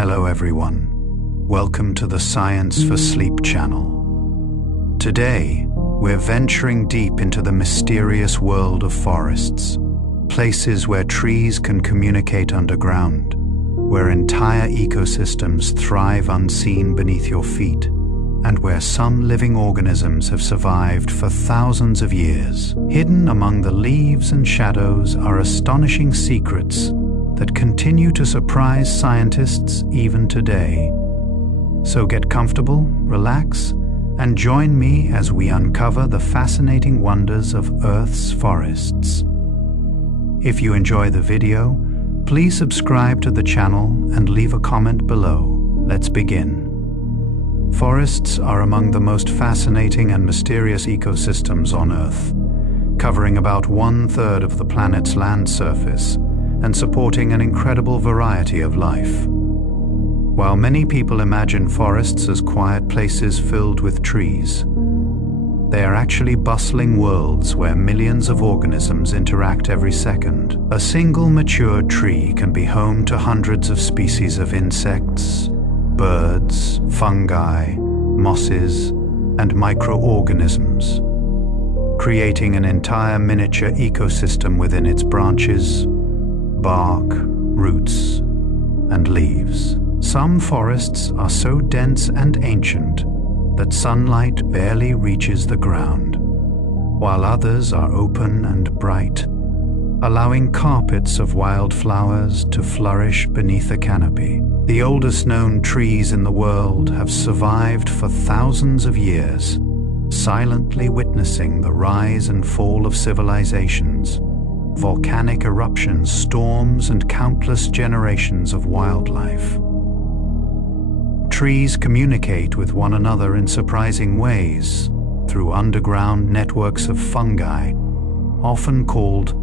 Hello everyone. Welcome to the Science for Sleep channel. Today, we're venturing deep into the mysterious world of forests, places where trees can communicate underground, where entire ecosystems thrive unseen beneath your feet, and where some living organisms have survived for thousands of years. Hidden among the leaves and shadows are astonishing secrets that continue to surprise scientists even today. So get comfortable, relax, and join me as we uncover the fascinating wonders of Earth's forests. If you enjoy the video, please subscribe to the channel and leave a comment below. Let's begin. Forests are among the most fascinating and mysterious ecosystems on Earth, covering about 1/3 of the planet's land surface and supporting an incredible variety of life. While many people imagine forests as quiet places filled with trees, they are actually bustling worlds where millions of organisms interact every second. A single mature tree can be home to hundreds of species of insects, birds, fungi, mosses, and microorganisms, creating an entire miniature ecosystem within its branches, bark, roots, and leaves. Some forests are so dense and ancient that sunlight barely reaches the ground, while others are open and bright, allowing carpets of wildflowers to flourish beneath a canopy. The oldest known trees in the world have survived for thousands of years, silently witnessing the rise and fall of civilizations, volcanic eruptions, storms, and countless generations of wildlife. Trees communicate with one another in surprising ways through underground networks of fungi, often called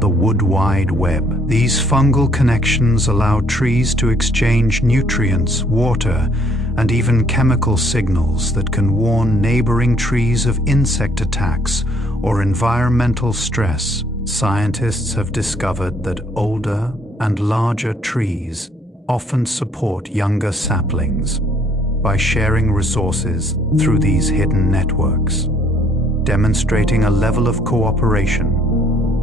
the wood wide web. These fungal connections allow trees to exchange nutrients, water, and even chemical signals that can warn neighboring trees of insect attacks or environmental stress. Scientists have discovered that older and larger trees often support younger saplings by sharing resources through these hidden networks, demonstrating a level of cooperation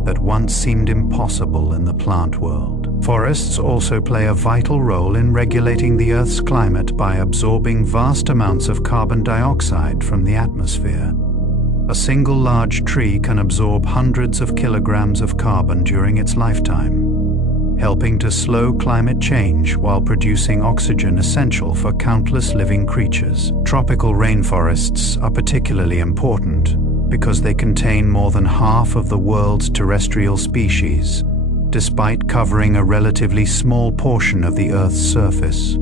that once seemed impossible in the plant world. Forests also play a vital role in regulating the Earth's climate by absorbing vast amounts of carbon dioxide from the atmosphere. A single large tree can absorb hundreds of kilograms of carbon during its lifetime, helping to slow climate change while producing oxygen essential for countless living creatures. Tropical rainforests are particularly important because they contain more than half of the world's terrestrial species, despite covering a relatively small portion of the Earth's surface.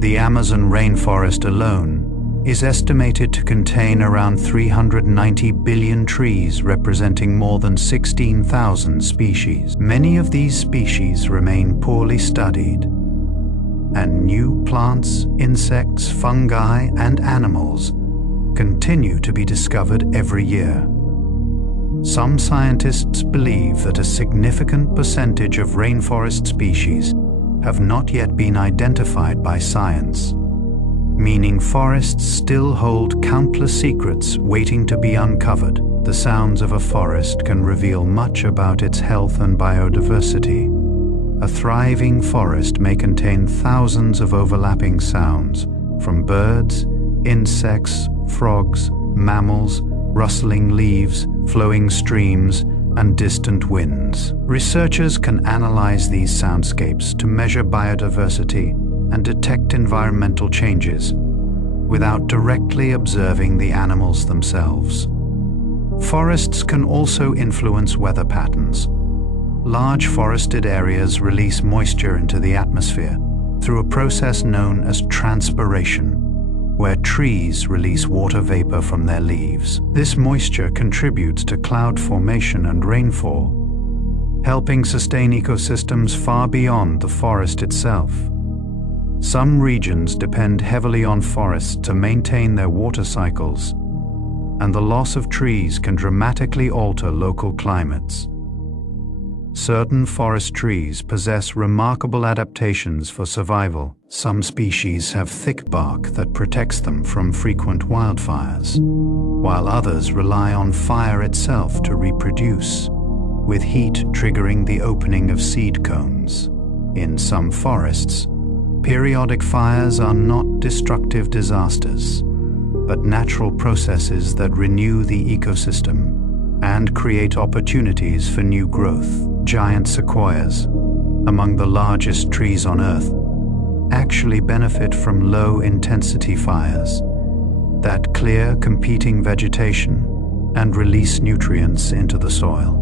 The Amazon rainforest alone is estimated to contain around 390 billion trees, representing more than 16,000 species. Many of these species remain poorly studied, and new plants, insects, fungi, and animals continue to be discovered every year. Some scientists believe that a significant percentage of rainforest species have not yet been identified by science, meaning forests still hold countless secrets waiting to be uncovered. The sounds of a forest can reveal much about its health and biodiversity. A thriving forest may contain thousands of overlapping sounds, from birds, insects, frogs, mammals, rustling leaves, flowing streams, and distant winds. Researchers can analyze these soundscapes to measure biodiversity and detect environmental changes without directly observing the animals themselves. Forests can also influence weather patterns. Large forested areas release moisture into the atmosphere through a process known as transpiration, where trees release water vapor from their leaves. This moisture contributes to cloud formation and rainfall, helping sustain ecosystems far beyond the forest itself. Some regions depend heavily on forests to maintain their water cycles, and the loss of trees can dramatically alter local climates. Certain forest trees possess remarkable adaptations for survival. Some species have thick bark that protects them from frequent wildfires, while others rely on fire itself to reproduce, with heat triggering the opening of seed cones. In some forests, periodic fires are not destructive disasters, but natural processes that renew the ecosystem and create opportunities for new growth. Giant sequoias, among the largest trees on Earth, actually benefit from low-intensity fires that clear competing vegetation and release nutrients into the soil.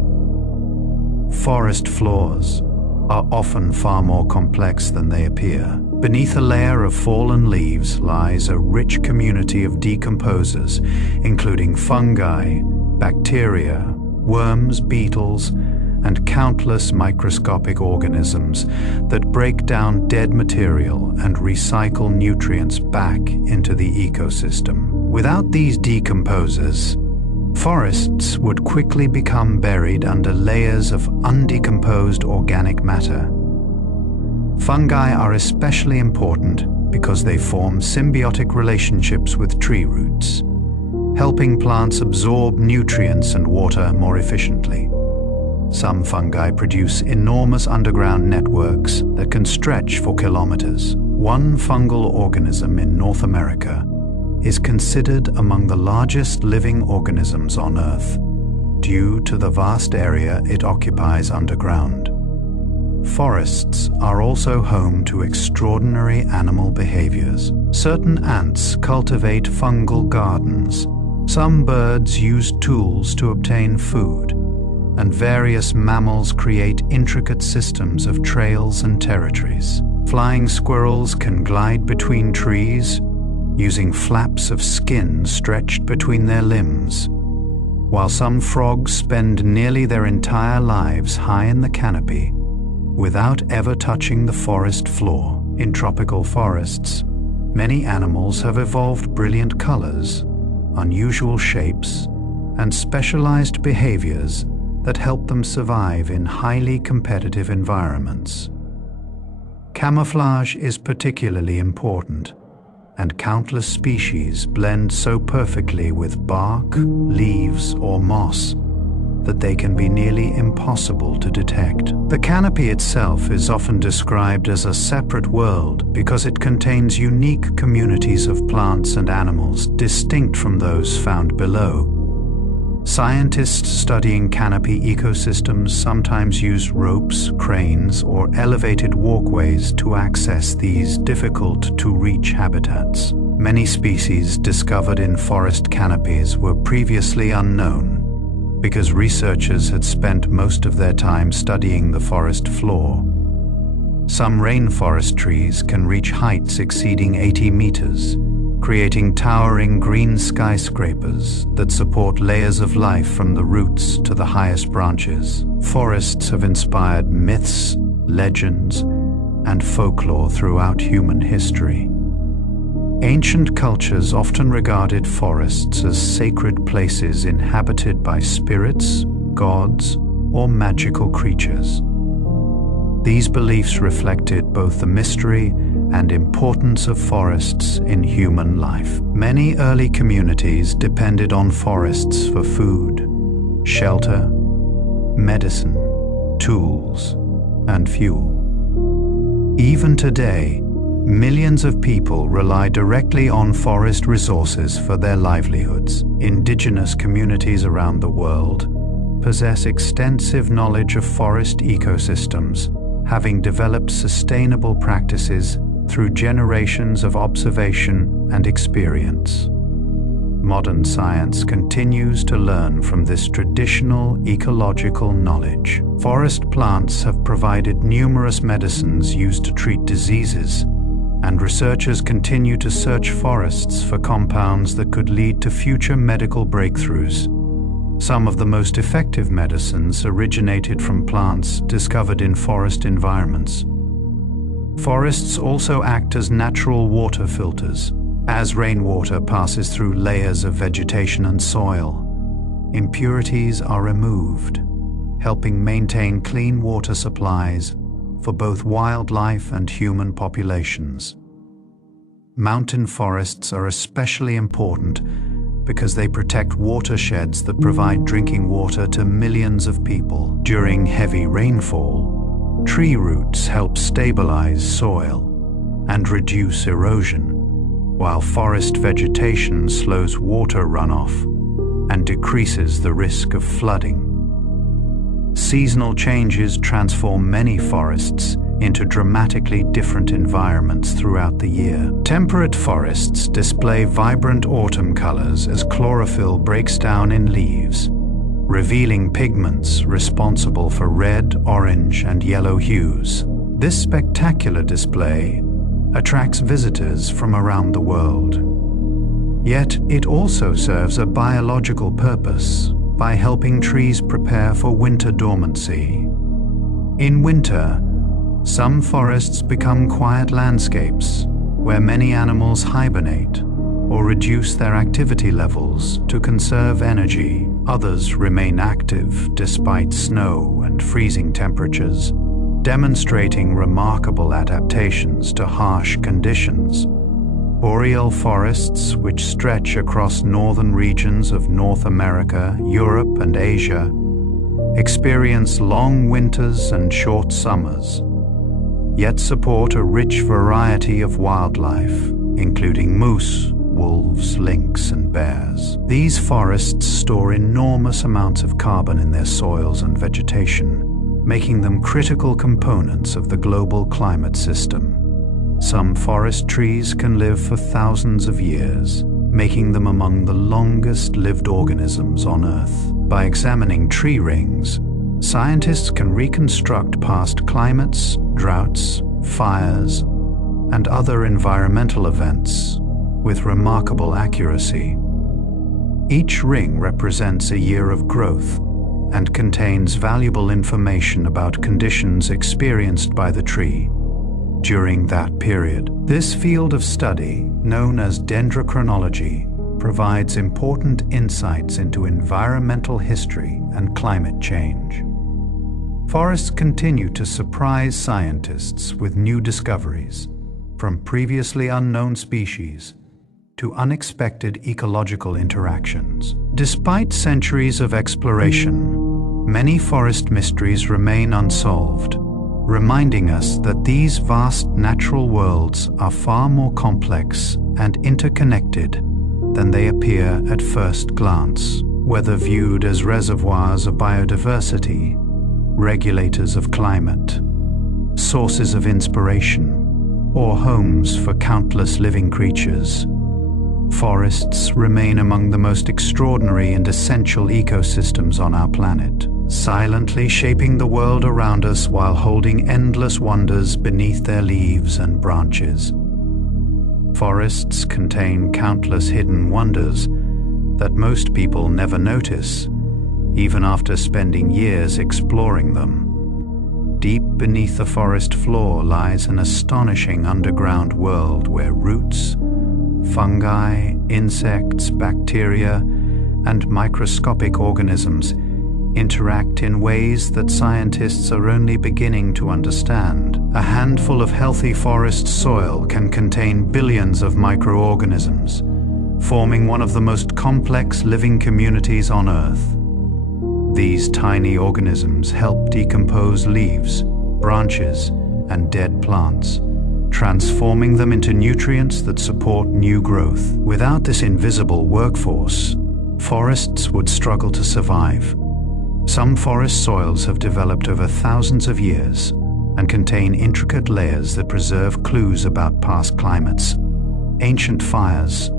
Forest floors are often far more complex than they appear. Beneath a layer of fallen leaves lies a rich community of decomposers, including fungi, bacteria, worms, beetles, and countless microscopic organisms that break down dead material and recycle nutrients back into the ecosystem. Without these decomposers, forests would quickly become buried under layers of undecomposed organic matter. Fungi are especially important because they form symbiotic relationships with tree roots, helping plants absorb nutrients and water more efficiently. Some fungi produce enormous underground networks that can stretch for kilometers. One fungal organism in North America is considered among the largest living organisms on Earth due to the vast area it occupies underground. Forests are also home to extraordinary animal behaviors. Certain ants cultivate fungal gardens. Some birds use tools to obtain food, and various mammals create intricate systems of trails and territories. Flying squirrels can glide between trees using flaps of skin stretched between their limbs, while some frogs spend nearly their entire lives high in the canopy without ever touching the forest floor. In tropical forests, many animals have evolved brilliant colors, unusual shapes, and specialized behaviors that help them survive in highly competitive environments. Camouflage is particularly important, and countless species blend so perfectly with bark, leaves, or moss that they can be nearly impossible to detect. The canopy itself is often described as a separate world because it contains unique communities of plants and animals distinct from those found below. Scientists studying canopy ecosystems sometimes use ropes, cranes, or elevated walkways to access these difficult-to-reach habitats. Many species discovered in forest canopies were previously unknown because researchers had spent most of their time studying the forest floor. Some rainforest trees can reach heights exceeding 80 meters, creating towering green skyscrapers that support layers of life from the roots to the highest branches. Forests have inspired myths, legends, and folklore throughout human history. Ancient cultures often regarded forests as sacred places inhabited by spirits, gods, or magical creatures. These beliefs reflected both the mystery and importance of forests in human life. Many early communities depended on forests for food, shelter, medicine, tools, and fuel. Even today, millions of people rely directly on forest resources for their livelihoods. Indigenous communities around the world possess extensive knowledge of forest ecosystems, having developed sustainable practices through generations of observation and experience. Modern science continues to learn from this traditional ecological knowledge. Forest plants have provided numerous medicines used to treat diseases, and researchers continue to search forests for compounds that could lead to future medical breakthroughs. Some of the most effective medicines originated from plants discovered in forest environments. Forests also act as natural water filters. As rainwater passes through layers of vegetation and soil, impurities are removed, helping maintain clean water supplies for both wildlife and human populations. Mountain forests are especially important because they protect watersheds that provide drinking water to millions of people. During heavy rainfall, tree roots help stabilize soil and reduce erosion, while forest vegetation slows water runoff and decreases the risk of flooding. Seasonal changes transform many forests into dramatically different environments throughout the year. Temperate forests display vibrant autumn colors as chlorophyll breaks down in leaves, revealing pigments responsible for red, orange, and yellow hues. This spectacular display attracts visitors from around the world. Yet it also serves a biological purpose by helping trees prepare for winter dormancy. In winter, some forests become quiet landscapes where many animals hibernate or reduce their activity levels to conserve energy. Others remain active despite snow and freezing temperatures, demonstrating remarkable adaptations to harsh conditions. Boreal forests, which stretch across northern regions of North America, Europe, and Asia, experience long winters and short summers, yet support a rich variety of wildlife, including moose, wolves, lynx, and bears. These forests store enormous amounts of carbon in their soils and vegetation, making them critical components of the global climate system. Some forest trees can live for thousands of years, making them among the longest-lived organisms on Earth. By examining tree rings, scientists can reconstruct past climates, droughts, fires, and other environmental events with remarkable accuracy. Each ring represents a year of growth and contains valuable information about conditions experienced by the tree during that period. This field of study, known as dendrochronology, provides important insights into environmental history and climate change. Forests continue to surprise scientists with new discoveries, from previously unknown species to unexpected ecological interactions. Despite centuries of exploration, many forest mysteries remain unsolved, reminding us that these vast natural worlds are far more complex and interconnected than they appear at first glance. Whether viewed as reservoirs of biodiversity, regulators of climate, sources of inspiration, or homes for countless living creatures, forests remain among the most extraordinary and essential ecosystems on our planet, silently shaping the world around us while holding endless wonders beneath their leaves and branches. Forests contain countless hidden wonders that most people never notice, even after spending years exploring them. Deep beneath the forest floor lies an astonishing underground world where roots, fungi, insects, bacteria, and microscopic organisms interact in ways that scientists are only beginning to understand. A handful of healthy forest soil can contain billions of microorganisms, forming one of the most complex living communities on Earth. These tiny organisms help decompose leaves, branches, and dead plants, transforming them into nutrients that support new growth. Without this invisible workforce, forests would struggle to survive. Some forest soils have developed over thousands of years and contain intricate layers that preserve clues about past climates, ancient fires,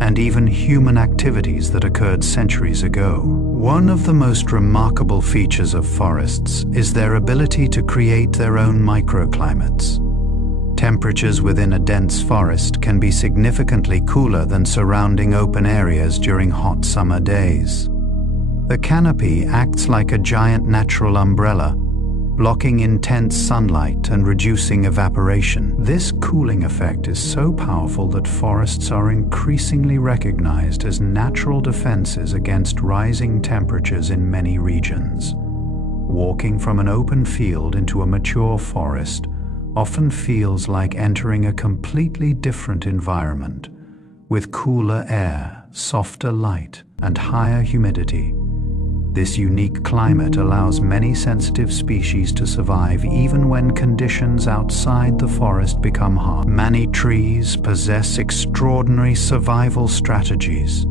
and even human activities that occurred centuries ago. One of the most remarkable features of forests is their ability to create their own microclimates. Temperatures within a dense forest can be significantly cooler than surrounding open areas during hot summer days. The canopy acts like a giant natural umbrella, blocking intense sunlight and reducing evaporation. This cooling effect is so powerful that forests are increasingly recognized as natural defenses against rising temperatures in many regions. Walking from an open field into a mature forest often feels like entering a completely different environment, with cooler air, softer light, and higher humidity. This unique climate allows many sensitive species to survive even when conditions outside the forest become hard. Many trees possess extraordinary survival strategies.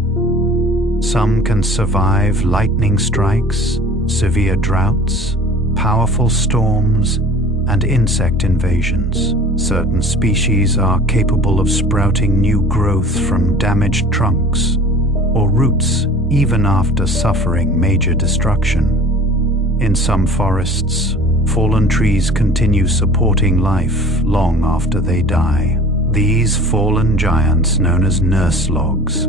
Some can survive lightning strikes, severe droughts, powerful storms, and insect invasions. Certain species are capable of sprouting new growth from damaged trunks or roots even after suffering major destruction. In some forests, fallen trees continue supporting life long after they die. These fallen giants, known as nurse logs,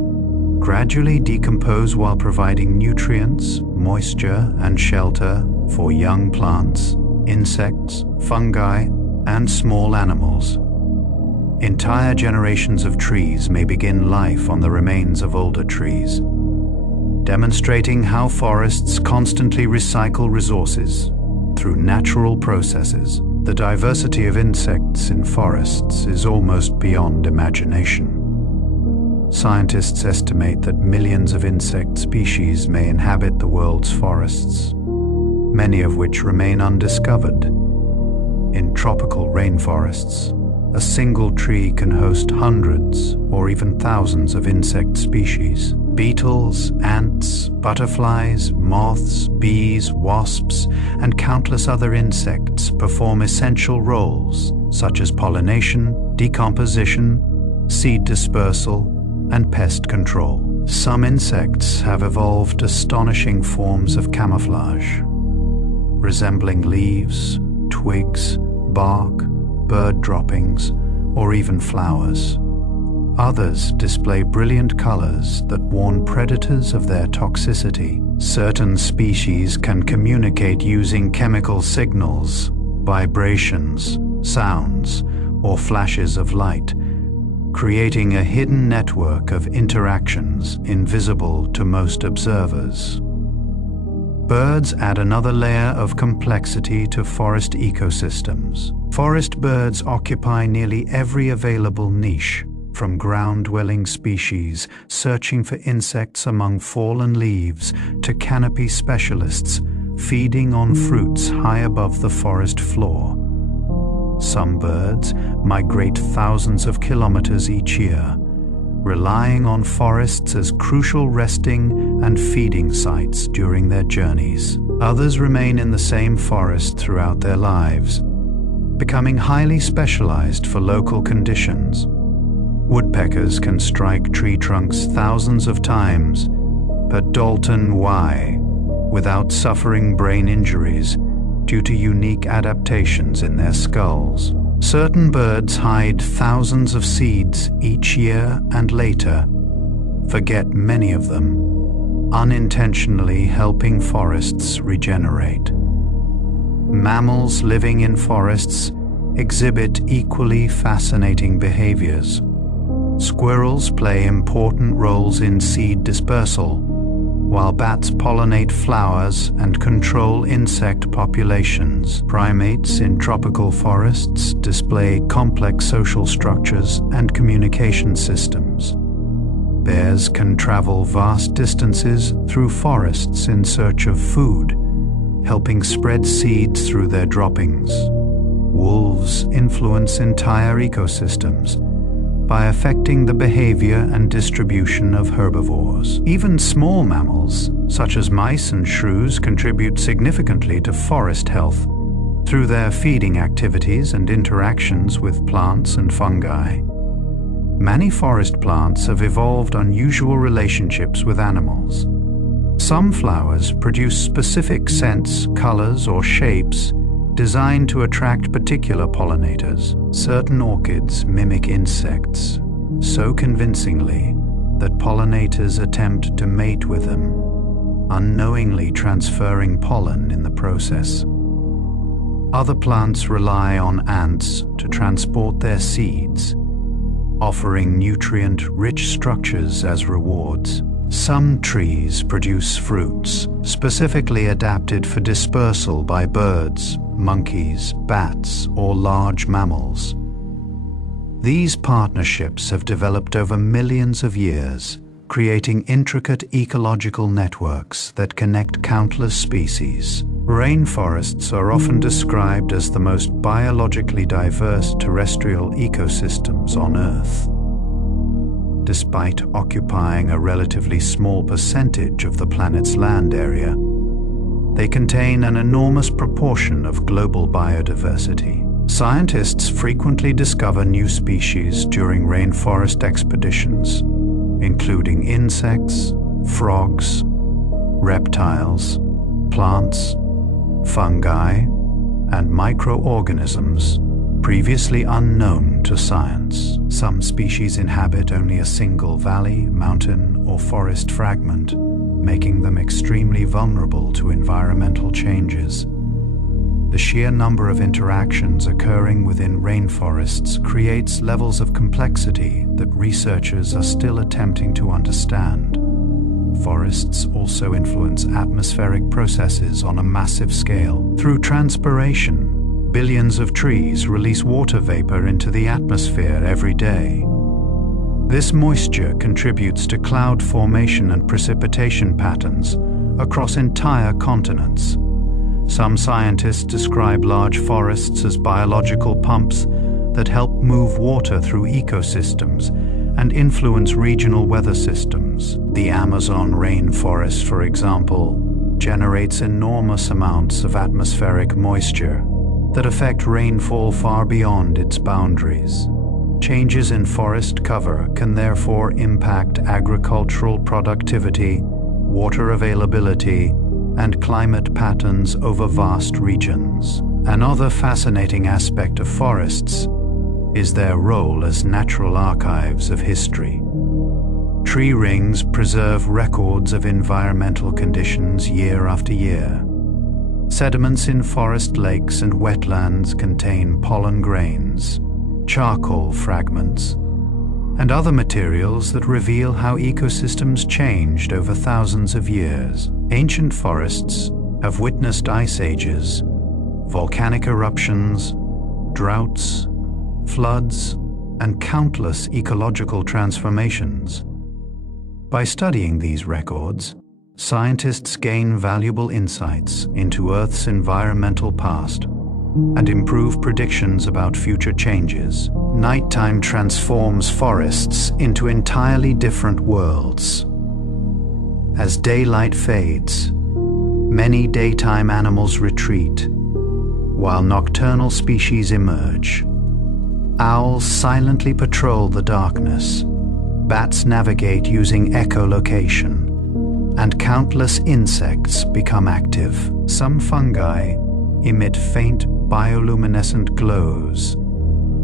gradually decompose while providing nutrients, moisture, and shelter for young plants, insects, fungi, and small animals. Entire generations of trees may begin life on the remains of older trees, demonstrating how forests constantly recycle resources through natural processes. The diversity of insects in forests is almost beyond imagination. Scientists estimate that millions of insect species may inhabit the world's forests, many of which remain undiscovered. In tropical rainforests, a single tree can host hundreds or even thousands of insect species. Beetles, ants, butterflies, moths, bees, wasps, and countless other insects perform essential roles such as pollination, decomposition, seed dispersal, and pest control. Some insects have evolved astonishing forms of camouflage, resembling leaves, twigs, bark, bird droppings, or even flowers. Others display brilliant colors that warn predators of their toxicity. Certain species can communicate using chemical signals, vibrations, sounds, or flashes of light, creating a hidden network of interactions invisible to most observers. Birds add another layer of complexity to forest ecosystems. Forest birds occupy nearly every available niche, from ground-dwelling species searching for insects among fallen leaves to canopy specialists feeding on fruits high above the forest floor. Some birds migrate thousands of kilometers each year, relying on forests as crucial resting and feeding sites during their journeys. Others remain in the same forest throughout their lives, becoming highly specialized for local conditions. Woodpeckers can strike tree trunks thousands of times per Dalton Y without suffering brain injuries due to unique adaptations in their skulls. Certain birds hide thousands of seeds each year and later forget many of them, unintentionally helping forests regenerate. Mammals living in forests exhibit equally fascinating behaviors. Squirrels play important roles in seed dispersal, while bats pollinate flowers and control insect populations. Primates in tropical forests display complex social structures and communication systems. Bears can travel vast distances through forests in search of food, helping spread seeds through their droppings. Wolves influence entire ecosystems by affecting the behavior and distribution of herbivores. Even small mammals, such as mice and shrews, contribute significantly to forest health through their feeding activities and interactions with plants and fungi. Many forest plants have evolved unusual relationships with animals. Some flowers produce specific scents, colors, or shapes designed to attract particular pollinators. Certain orchids mimic insects so convincingly that pollinators attempt to mate with them, unknowingly transferring pollen in the process. Other plants rely on ants to transport their seeds, offering nutrient-rich structures as rewards. Some trees produce fruits specifically adapted for dispersal by birds, monkeys, bats, or large mammals. These partnerships have developed over millions of years, creating intricate ecological networks that connect countless species. Rainforests are often described as the most biologically diverse terrestrial ecosystems on Earth. Despite occupying a relatively small percentage of the planet's land area, they contain an enormous proportion of global biodiversity. Scientists frequently discover new species during rainforest expeditions, including insects, frogs, reptiles, plants, fungi, and microorganisms previously unknown to science. Some species inhabit only a single valley, mountain, or forest fragment, making them extremely vulnerable to environmental changes. The sheer number of interactions occurring within rainforests creates levels of complexity that researchers are still attempting to understand. Forests also influence atmospheric processes on a massive scale. Through transpiration, billions of trees release water vapor into the atmosphere every day. This moisture contributes to cloud formation and precipitation patterns across entire continents. Some scientists describe large forests as biological pumps that help move water through ecosystems and influence regional weather systems. The Amazon rainforest, for example, generates enormous amounts of atmospheric moisture that affect rainfall far beyond its boundaries. Changes in forest cover can therefore impact agricultural productivity, water availability, and climate patterns over vast regions. Another fascinating aspect of forests is their role as natural archives of history. Tree rings preserve records of environmental conditions year after year. Sediments in forest lakes and wetlands contain pollen grains, charcoal fragments, and other materials that reveal how ecosystems changed over thousands of years. Ancient forests have witnessed ice ages, volcanic eruptions, droughts, floods, and countless ecological transformations. By studying these records, scientists gain valuable insights into Earth's environmental past and improve predictions about future changes. Nighttime transforms forests into entirely different worlds. As daylight fades, many daytime animals retreat, while nocturnal species emerge. Owls silently patrol the darkness, bats navigate using echolocation, and countless insects become active. Some fungi emit faint bioluminescent glows,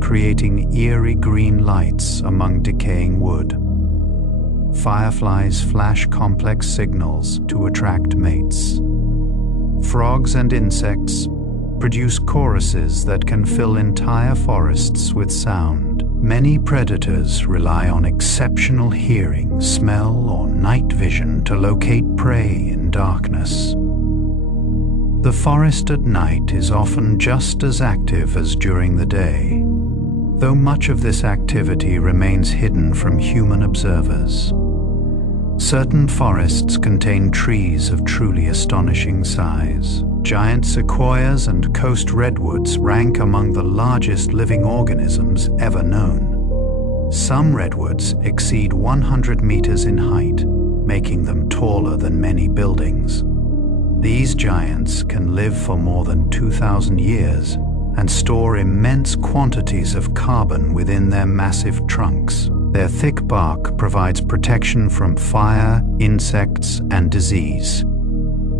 creating eerie green lights among decaying wood. Fireflies flash complex signals to attract mates. Frogs and insects produce choruses that can fill entire forests with sound. Many predators rely on exceptional hearing, smell, or night vision to locate prey in darkness. The forest at night is often just as active as during the day, though much of this activity remains hidden from human observers. Certain forests contain trees of truly astonishing size. Giant sequoias and coast redwoods rank among the largest living organisms ever known. Some redwoods exceed 100 meters in height, making them taller than many buildings. These giants can live for more than 2,000 years and store immense quantities of carbon within their massive trunks. Their thick bark provides protection from fire, insects, and disease.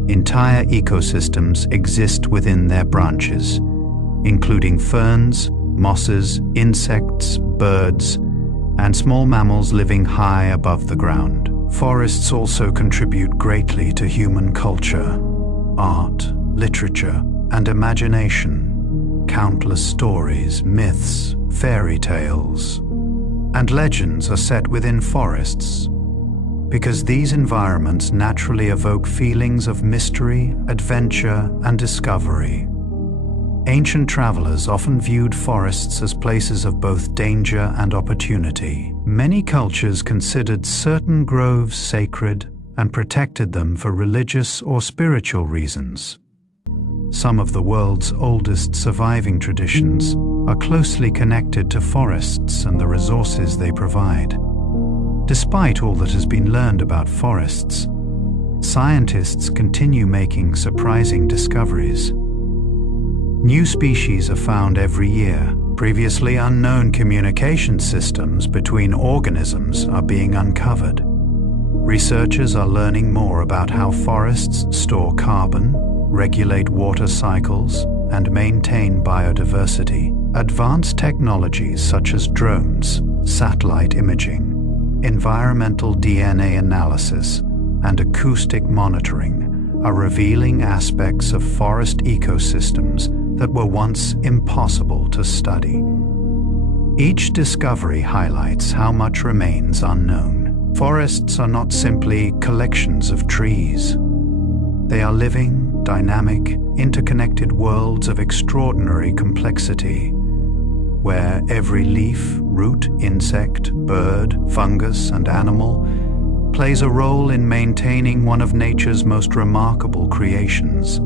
Entire ecosystems exist within their branches, including ferns, mosses, insects, birds, and small mammals living high above the ground. Forests also contribute greatly to human culture, art, literature, and imagination. Countless stories, myths, fairy tales, and legends are set within forests. because these environments naturally evoke feelings of mystery, adventure, and discovery. Ancient travelers often viewed forests as places of both danger and opportunity. Many cultures considered certain groves sacred and protected them for religious or spiritual reasons. Some of the world's oldest surviving traditions are closely connected to forests and the resources they provide. Despite all that has been learned about forests, scientists continue making surprising discoveries. New species are found every year. Previously unknown communication systems between organisms are being uncovered. Researchers are learning more about how forests store carbon, regulate water cycles, and maintain biodiversity. Advanced technologies such as drones, satellite imaging, environmental DNA analysis, and acoustic monitoring are revealing aspects of forest ecosystems that were once impossible to study. Each discovery highlights how much remains unknown. Forests are not simply collections of trees. They are living, dynamic, interconnected worlds of extraordinary complexity, where every leaf, root, insect, bird, fungus, and animal plays a role in maintaining one of nature's most remarkable creations.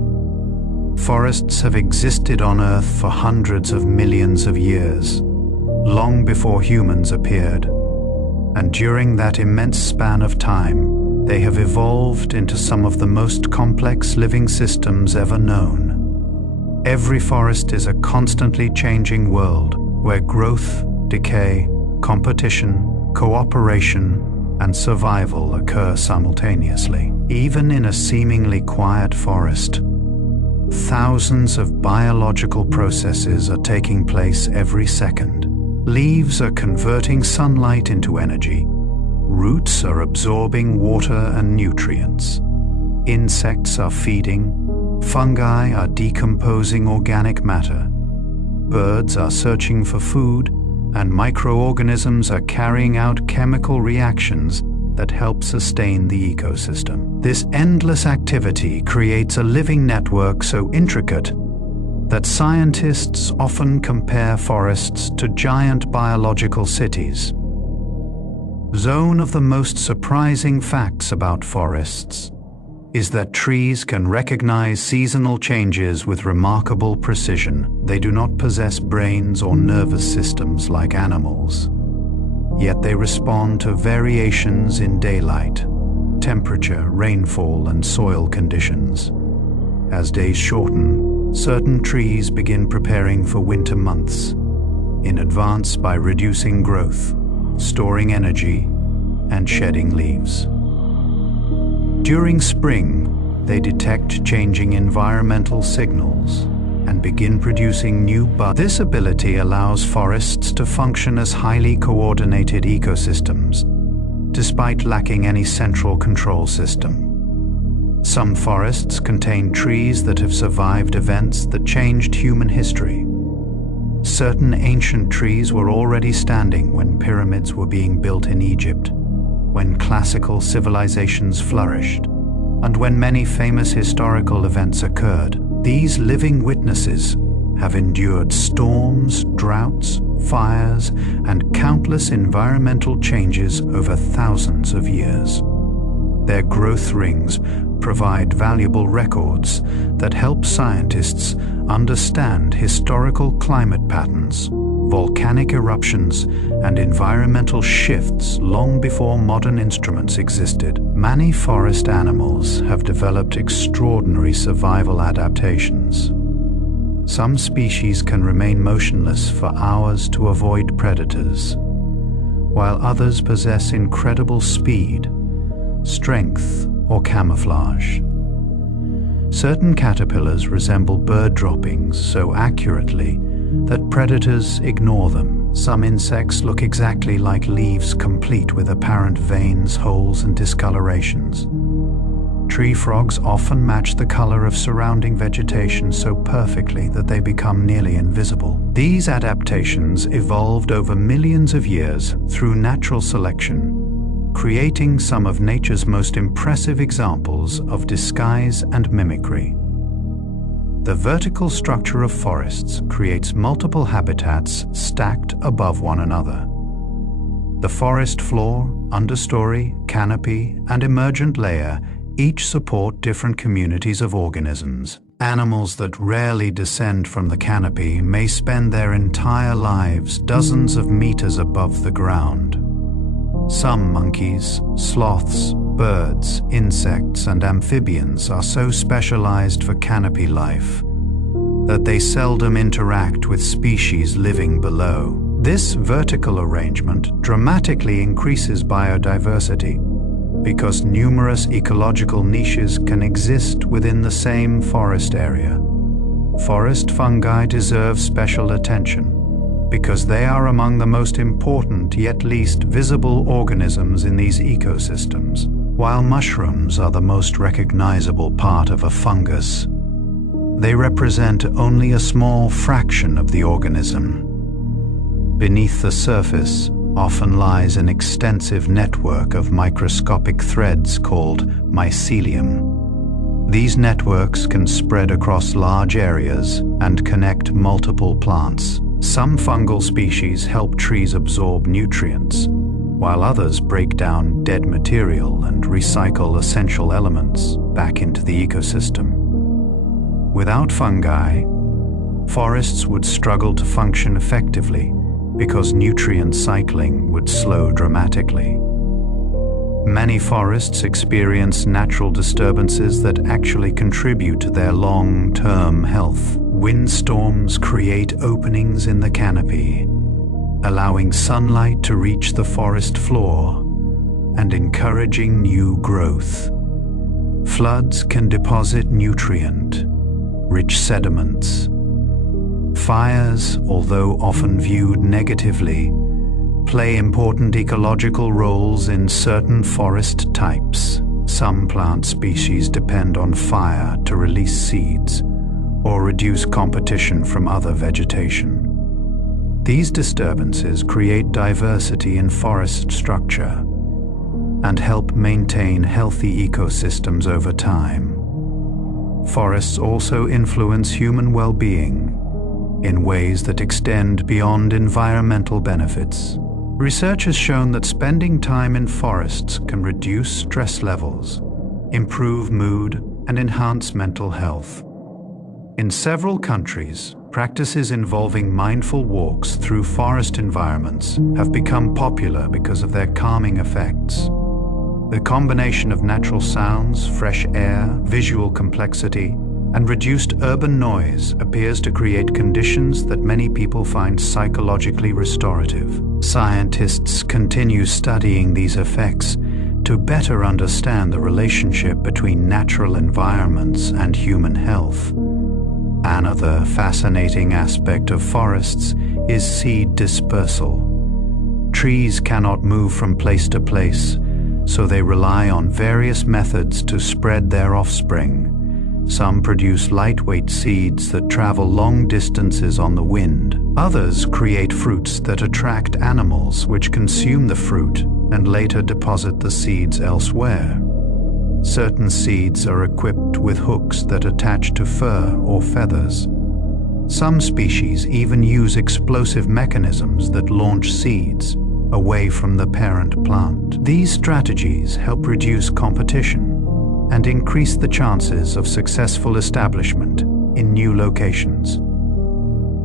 Forests have existed on Earth for hundreds of millions of years, long before humans appeared, and during that immense span of time, they have evolved into some of the most complex living systems ever known. Every forest is a constantly changing world where growth, decay, competition, cooperation, and survival occur simultaneously. Even in a seemingly quiet forest, thousands of biological processes are taking place every second. Leaves are converting sunlight into energy. Roots are absorbing water and nutrients. Insects are feeding. Fungi are decomposing organic matter. Birds are searching for food, and microorganisms are carrying out chemical reactions that help sustain the ecosystem. This endless activity creates a living network so intricate that scientists often compare forests to giant biological cities. One of the most surprising facts about forests is that trees can recognize seasonal changes with remarkable precision. They do not possess brains or nervous systems like animals, yet they respond to variations in daylight, temperature, rainfall, and soil conditions. As days shorten, certain trees begin preparing for winter months in advance by reducing growth, storing energy, and shedding leaves. During spring, they detect changing environmental signals and begin producing new buds. This ability allows forests to function as highly coordinated ecosystems, despite lacking any central control system. Some forests contain trees that have survived events that changed human history. Certain ancient trees were already standing when pyramids were being built in Egypt, when classical civilizations flourished, and when many famous historical events occurred. These living witnesses have endured storms, droughts, fires, and countless environmental changes over thousands of years. Their growth rings provide valuable records that help scientists understand historical climate patterns, volcanic eruptions, and environmental shifts long before modern instruments existed. Many forest animals have developed extraordinary survival adaptations. Some species can remain motionless for hours to avoid predators, while others possess incredible speed, strength, or camouflage. Certain caterpillars resemble bird droppings so accurately that predators ignore them. Some insects look exactly like leaves, complete with apparent veins, holes, and discolorations. Tree frogs often match the color of surrounding vegetation so perfectly that they become nearly invisible. These adaptations evolved over millions of years through natural selection, creating some of nature's most impressive examples of disguise and mimicry. The vertical structure of forests creates multiple habitats stacked above one another. The forest floor, understory, canopy, and emergent layer each support different communities of organisms. Animals that rarely descend from the canopy may spend their entire lives dozens of meters above the ground. Some monkeys, sloths, birds, insects, and amphibians are so specialized for canopy life that they seldom interact with species living below. This vertical arrangement dramatically increases biodiversity because numerous ecological niches can exist within the same forest area. Forest fungi deserve special attention because they are among the most important yet least visible organisms in these ecosystems. While mushrooms are the most recognizable part of a fungus, they represent only a small fraction of the organism. Beneath the surface often lies an extensive network of microscopic threads called mycelium. These networks can spread across large areas and connect multiple plants. Some fungal species help trees absorb nutrients, while others break down dead material and recycle essential elements back into the ecosystem. Without fungi, forests would struggle to function effectively because nutrient cycling would slow dramatically. Many forests experience natural disturbances that actually contribute to their long-term health. Windstorms create openings in the canopy, allowing sunlight to reach the forest floor and encouraging new growth. Floods can deposit nutrient-rich sediments. Fires, although often viewed negatively, play important ecological roles in certain forest types. Some plant species depend on fire to release seeds or reduce competition from other vegetation. These disturbances create diversity in forest structure and help maintain healthy ecosystems over time. Forests also influence human well-being in ways that extend beyond environmental benefits. Research has shown that spending time in forests can reduce stress levels, improve mood, and enhance mental health. In several countries, practices involving mindful walks through forest environments have become popular because of their calming effects. The combination of natural sounds, fresh air, visual complexity, and reduced urban noise appears to create conditions that many people find psychologically restorative. Scientists continue studying these effects to better understand the relationship between natural environments and human health. Another fascinating aspect of forests is seed dispersal. Trees cannot move from place to place, so they rely on various methods to spread their offspring. Some produce lightweight seeds that travel long distances on the wind. Others create fruits that attract animals which consume the fruit and later deposit the seeds elsewhere. Certain seeds are equipped with hooks that attach to fur or feathers. Some species even use explosive mechanisms that launch seeds away from the parent plant. These strategies help reduce competition and increase the chances of successful establishment in new locations.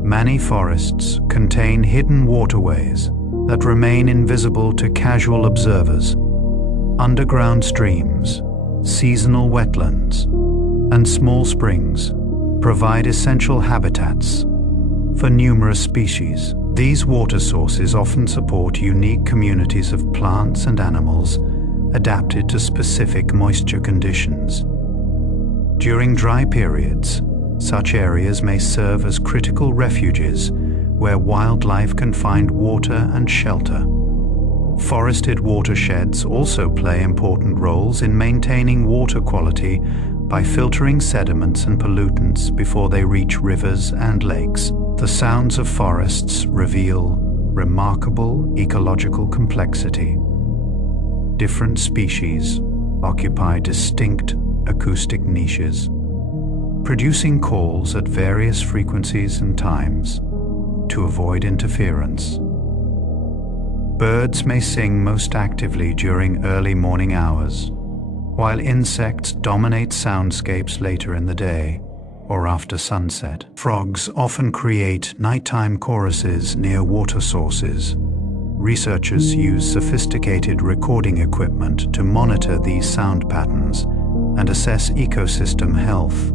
Many forests contain hidden waterways that remain invisible to casual observers. Underground streams, seasonal wetlands, and small springs provide essential habitats for numerous species. These water sources often support unique communities of plants and animals adapted to specific moisture conditions. During dry periods, such areas may serve as critical refuges where wildlife can find water and shelter. Forested watersheds also play important roles in maintaining water quality by filtering sediments and pollutants before they reach rivers and lakes. The sounds of forests reveal remarkable ecological complexity. different species occupy distinct acoustic niches, producing calls at various frequencies and times to avoid interference. Birds may sing most actively during early morning hours, while insects dominate soundscapes later in the day or after sunset. Frogs often create nighttime choruses near water sources. Researchers use sophisticated recording equipment to monitor these sound patterns and assess ecosystem health.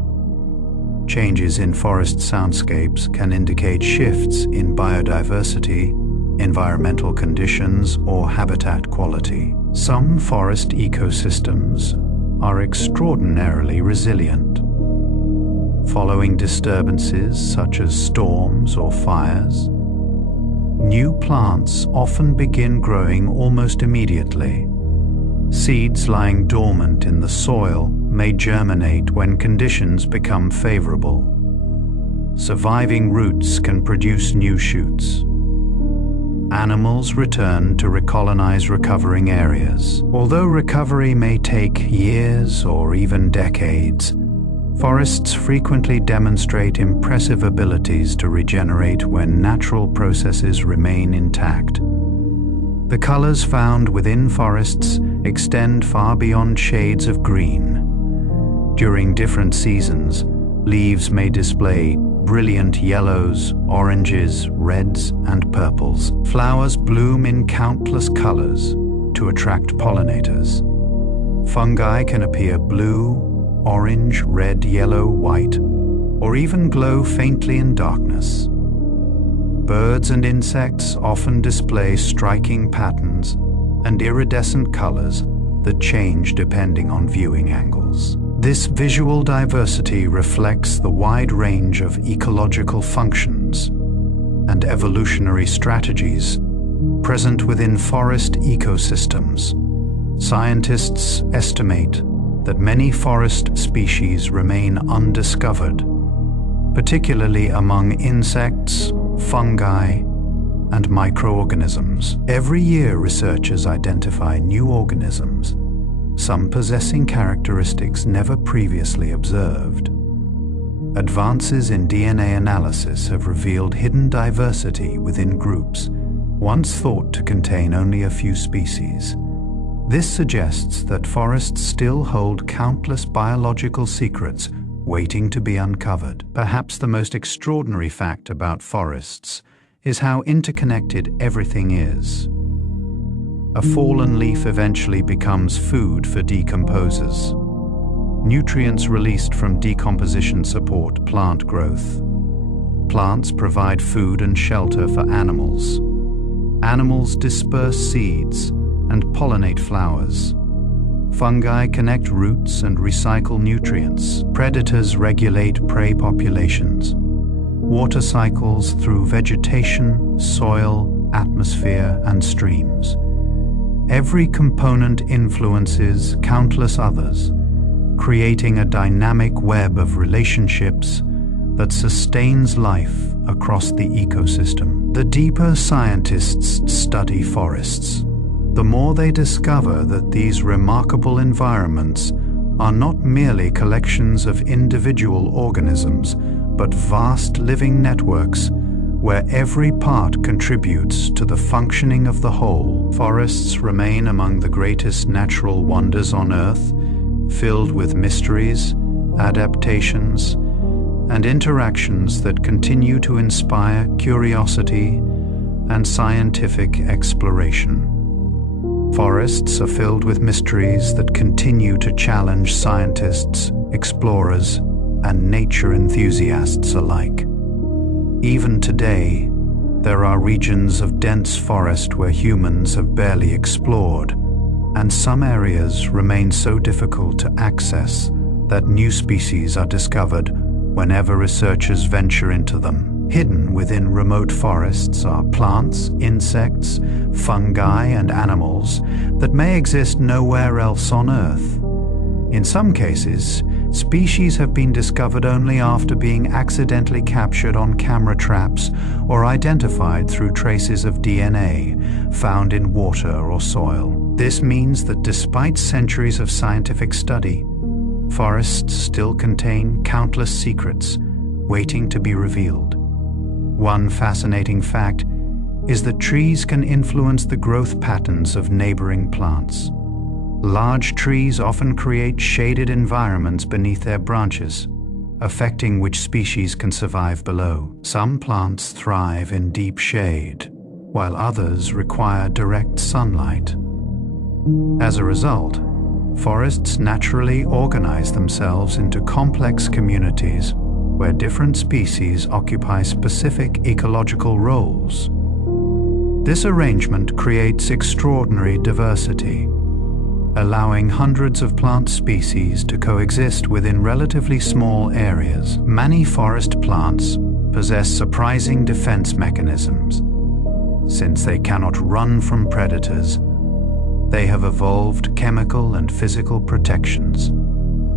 Changes in forest soundscapes can indicate shifts in biodiversity, environmental conditions, or habitat quality. Some forest ecosystems are extraordinarily resilient. Following disturbances such as storms or fires, new plants often begin growing almost immediately. Seeds lying dormant in the soil may germinate when conditions become favorable. Surviving roots can produce new shoots. Animals return to recolonize recovering areas. Although recovery may take years or even decades, forests frequently demonstrate impressive abilities to regenerate when natural processes remain intact. The colors found within forests extend far beyond shades of green. During different seasons, leaves may display brilliant yellows, oranges, reds, and purples. Flowers bloom in countless colors to attract pollinators. Fungi can appear blue, orange, red, yellow, white, or even glow faintly in darkness. Birds and insects often display striking patterns and iridescent colors that change depending on viewing angles. This visual diversity reflects the wide range of ecological functions and evolutionary strategies present within forest ecosystems. Scientists estimate that many forest species remain undiscovered, particularly among insects, fungi, and microorganisms. Every year, researchers identify new organisms, some possessing characteristics never previously observed. Advances in DNA analysis have revealed hidden diversity within groups once thought to contain only a few species. This suggests that forests still hold countless biological secrets waiting to be uncovered. Perhaps the most extraordinary fact about forests is how interconnected everything is. A fallen leaf eventually becomes food for decomposers. Nutrients released from decomposition support plant growth. Plants provide food and shelter for animals. Animals disperse seeds and pollinate flowers. Fungi connect roots and recycle nutrients. Predators regulate prey populations. Water cycles through vegetation, soil, atmosphere, and streams. Every component influences countless others, creating a dynamic web of relationships that sustains life across the ecosystem. The deeper scientists study forests, the more they discover that these remarkable environments are not merely collections of individual organisms, but vast living networks where every part contributes to the functioning of the whole. Forests remain among the greatest natural wonders on Earth, filled with mysteries, adaptations, and interactions that continue to inspire curiosity and scientific exploration. Forests are filled with mysteries that continue to challenge scientists, explorers, and nature enthusiasts alike. Even today, there are regions of dense forest where humans have barely explored, and some areas remain so difficult to access that new species are discovered whenever researchers venture into them. Hidden within remote forests are plants, insects, fungi, and animals that may exist nowhere else on Earth. In some cases, Species have been discovered only after being accidentally captured on camera traps or identified through traces of DNA found in water or soil. This means that despite centuries of scientific study, forests still contain countless secrets waiting to be revealed. One fascinating fact is that trees can influence the growth patterns of neighboring plants. Large trees often create shaded environments beneath their branches, affecting which species can survive below. Some plants thrive in deep shade, while others require direct sunlight. As a result, forests naturally organize themselves into complex communities where different species occupy specific ecological roles. This arrangement creates extraordinary diversity, allowing hundreds of plant species to coexist within relatively small areas. Many forest plants possess surprising defense mechanisms. Since they cannot run from predators, they have evolved chemical and physical protections.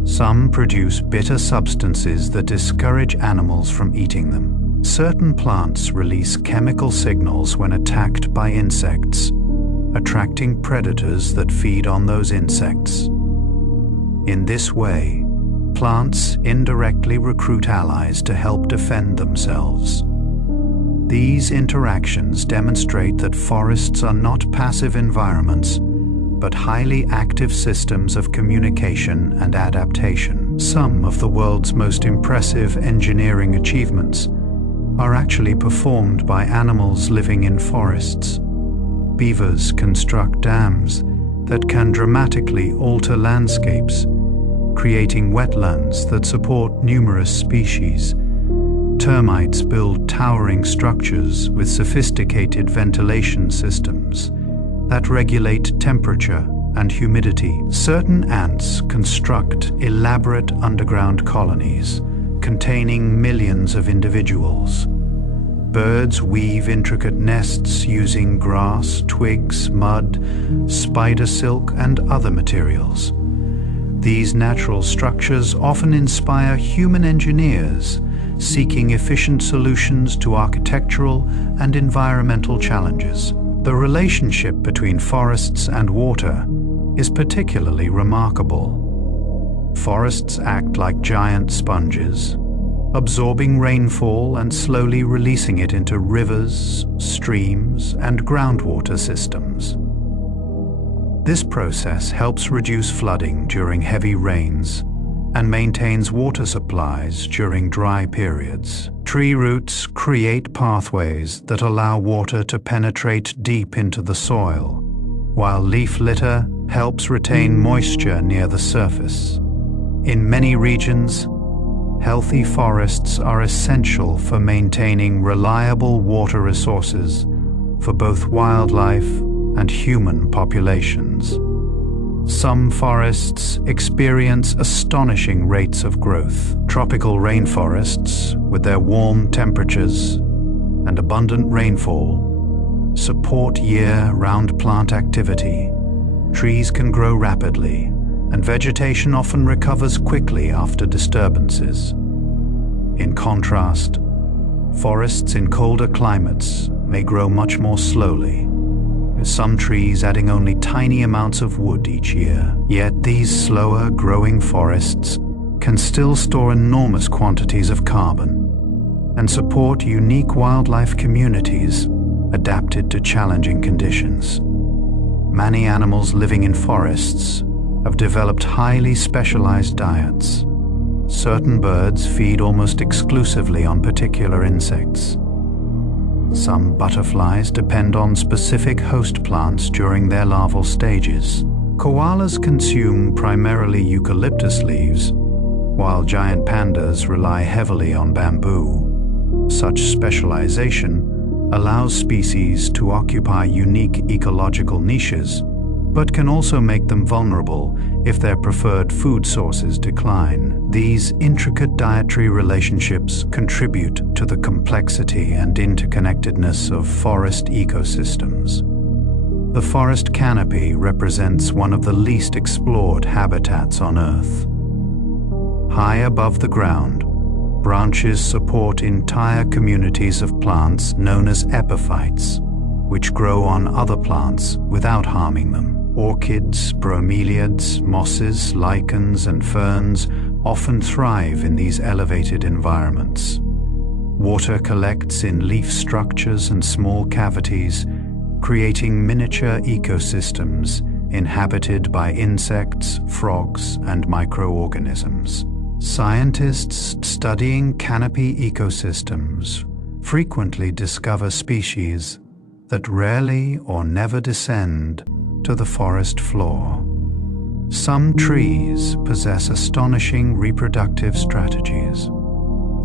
Some produce bitter substances that discourage animals from eating them. Certain plants release chemical signals when attacked by insects, attracting predators that feed on those insects. In this way, plants indirectly recruit allies to help defend themselves. These interactions demonstrate that forests are not passive environments, but highly active systems of communication and adaptation. Some of the world's most impressive engineering achievements are actually performed by animals living in forests. Beavers construct dams that can dramatically alter landscapes, creating wetlands that support numerous species. Termites build towering structures with sophisticated ventilation systems that regulate temperature and humidity. Certain ants construct elaborate underground colonies containing millions of individuals. Birds weave intricate nests using grass, twigs, mud, spider silk, and other materials. These natural structures often inspire human engineers seeking efficient solutions to architectural and environmental challenges. The relationship between forests and water is particularly remarkable. Forests act like giant sponges, absorbing rainfall and slowly releasing it into rivers, streams, and groundwater systems. This process helps reduce flooding during heavy rains and maintains water supplies during dry periods. Tree roots create pathways that allow water to penetrate deep into the soil, while leaf litter helps retain moisture near the surface. In many regions, healthy forests are essential for maintaining reliable water resources for both wildlife and human populations. Some forests experience astonishing rates of growth. Tropical rainforests, with their warm temperatures and abundant rainfall, support year-round plant activity. Trees can grow rapidly, and vegetation often recovers quickly after disturbances. In contrast, forests in colder climates may grow much more slowly, with some trees adding only tiny amounts of wood each year. Yet these slower growing forests can still store enormous quantities of carbon and support unique wildlife communities adapted to challenging conditions. Many animals living in forests have developed highly specialized diets. Certain birds feed almost exclusively on particular insects. Some butterflies depend on specific host plants during their larval stages. Koalas consume primarily eucalyptus leaves, while giant pandas rely heavily on bamboo. Such specialization allows species to occupy unique ecological niches, but can also make them vulnerable if their preferred food sources decline. These intricate dietary relationships contribute to the complexity and interconnectedness of forest ecosystems. The forest canopy represents one of the least explored habitats on Earth. High above the ground, branches support entire communities of plants known as epiphytes, which grow on other plants without harming them. Orchids, bromeliads, mosses, lichens, and ferns often thrive in these elevated environments. Water collects in leaf structures and small cavities, creating miniature ecosystems inhabited by insects, frogs, and microorganisms. Scientists studying canopy ecosystems frequently discover species that rarely or never descend to the forest floor. Some trees possess astonishing reproductive strategies.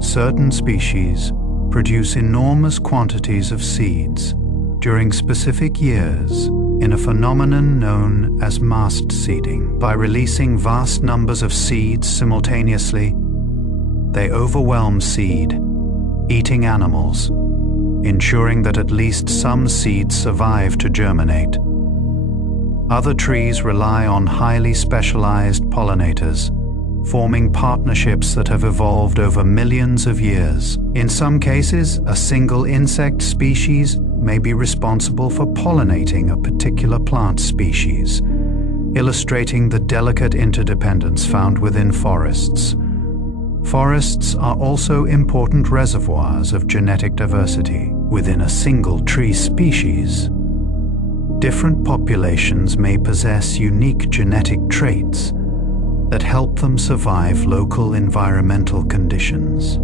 Certain species produce enormous quantities of seeds during specific years in a phenomenon known as mast seeding. By releasing vast numbers of seeds simultaneously, they overwhelm seed-eating animals, ensuring that at least some seeds survive to germinate. Other trees rely on highly specialized pollinators, forming partnerships that have evolved over millions of years. In some cases, a single insect species may be responsible for pollinating a particular plant species, illustrating the delicate interdependence found within forests. Forests are also important reservoirs of genetic diversity. Within a single tree species, different populations may possess unique genetic traits that help them survive local environmental conditions.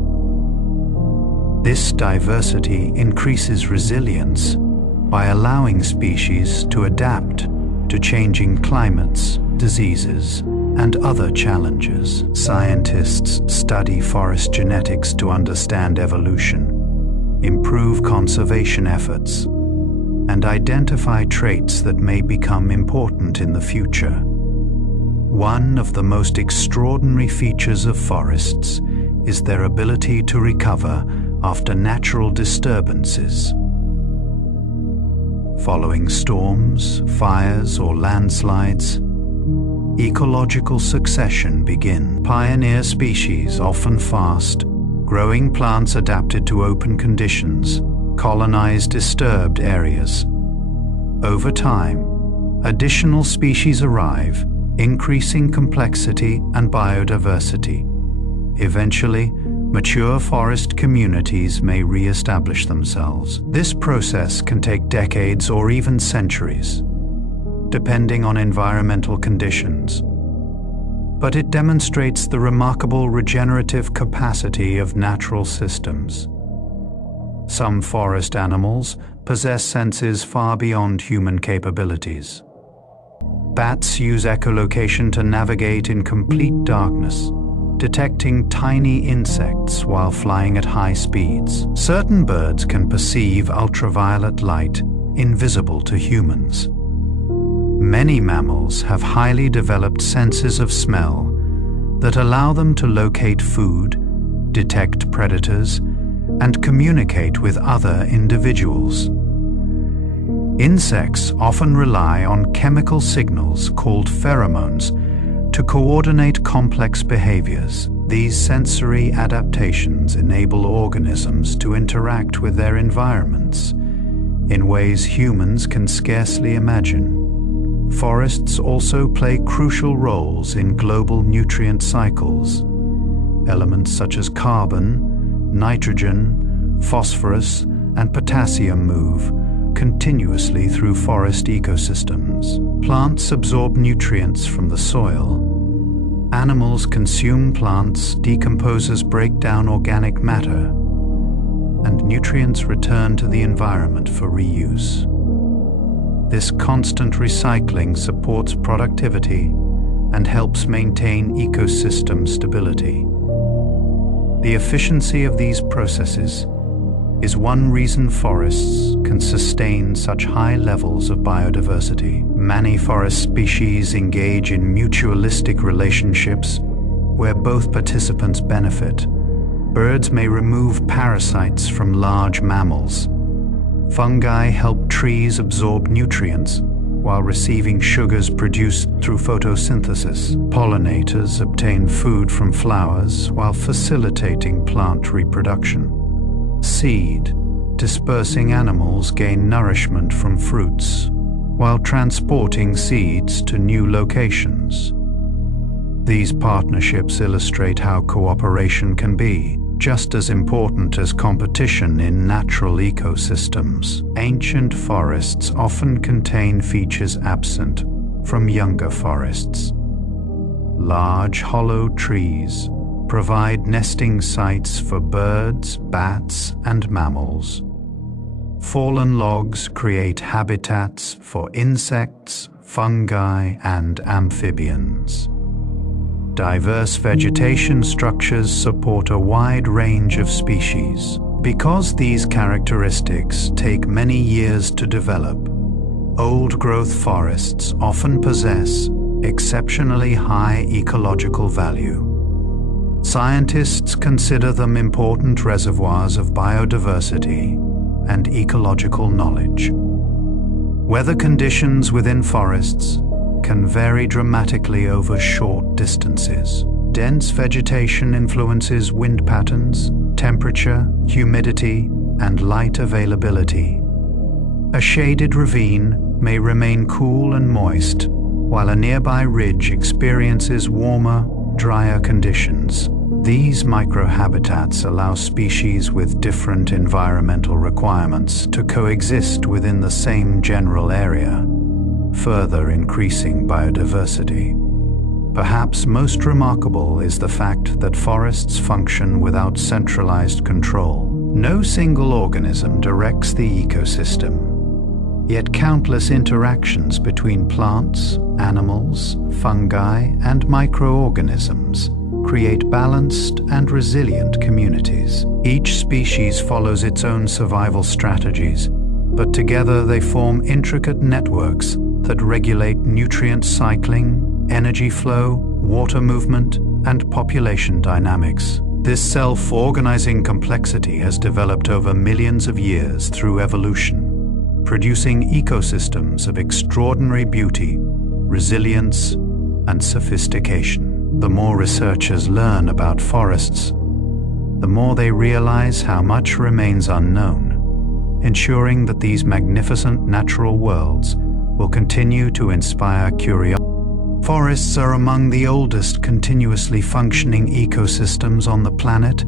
This diversity increases resilience by allowing species to adapt to changing climates, diseases, and other challenges. Scientists study forest genetics to understand evolution, improve conservation efforts, and identify traits that may become important in the future. One of the most extraordinary features of forests is their ability to recover after natural disturbances. Following storms, fires, or landslides, ecological succession begins. Pioneer species, often fast-growing plants adapted to open conditions, colonize disturbed areas. Over time, additional species arrive, increasing complexity and biodiversity. Eventually, mature forest communities may re-establish themselves. This process can take decades or even centuries, depending on environmental conditions. But it demonstrates the remarkable regenerative capacity of natural systems. Some forest animals possess senses far beyond human capabilities. Bats use echolocation to navigate in complete darkness, detecting tiny insects while flying at high speeds. Certain birds can perceive ultraviolet light invisible to humans. Many mammals have highly developed senses of smell that allow them to locate food, detect predators, and communicate with other individuals. Insects often rely on chemical signals called pheromones to coordinate complex behaviors. These sensory adaptations enable organisms to interact with their environments in ways humans can scarcely imagine. Forests also play crucial roles in global nutrient cycles. Elements such as carbon, nitrogen, phosphorus, and potassium move continuously through forest ecosystems. Plants absorb nutrients from the soil. Animals consume plants, decomposers break down organic matter, and nutrients return to the environment for reuse. This constant recycling supports productivity and helps maintain ecosystem stability. The efficiency of these processes is one reason forests can sustain such high levels of biodiversity. Many forest species engage in mutualistic relationships where both participants benefit. Birds may remove parasites from large mammals. Fungi help trees absorb nutrients, while receiving sugars produced through photosynthesis. Pollinators obtain food from flowers while facilitating plant reproduction. Seed-dispersing animals gain nourishment from fruits, while transporting seeds to new locations. These partnerships illustrate how cooperation can be just as important as competition in natural ecosystems. Ancient forests often contain features absent from younger forests. Large hollow trees provide nesting sites for birds, bats, and mammals. Fallen logs create habitats for insects, fungi, and amphibians. Diverse vegetation structures support a wide range of species. Because these characteristics take many years to develop, old-growth forests often possess exceptionally high ecological value. Scientists consider them important reservoirs of biodiversity and ecological knowledge. Weather conditions within forests can vary dramatically over short distances. Dense vegetation influences wind patterns, temperature, humidity, and light availability. A shaded ravine may remain cool and moist, while a nearby ridge experiences warmer, drier conditions. These microhabitats allow species with different environmental requirements to coexist within the same general area, further increasing biodiversity. Perhaps most remarkable is the fact that forests function without centralized control. No single organism directs the ecosystem, yet countless interactions between plants, animals, fungi, and microorganisms create balanced and resilient communities. Each species follows its own survival strategies, but together they form intricate networks that regulate nutrient cycling, energy flow, water movement, and population dynamics. This self-organizing complexity has developed over millions of years through evolution, producing ecosystems of extraordinary beauty, resilience, and sophistication. The more researchers learn about forests, the more they realize how much remains unknown, ensuring that these magnificent natural worlds will continue to inspire curiosity. Forests are among the oldest continuously functioning ecosystems on the planet,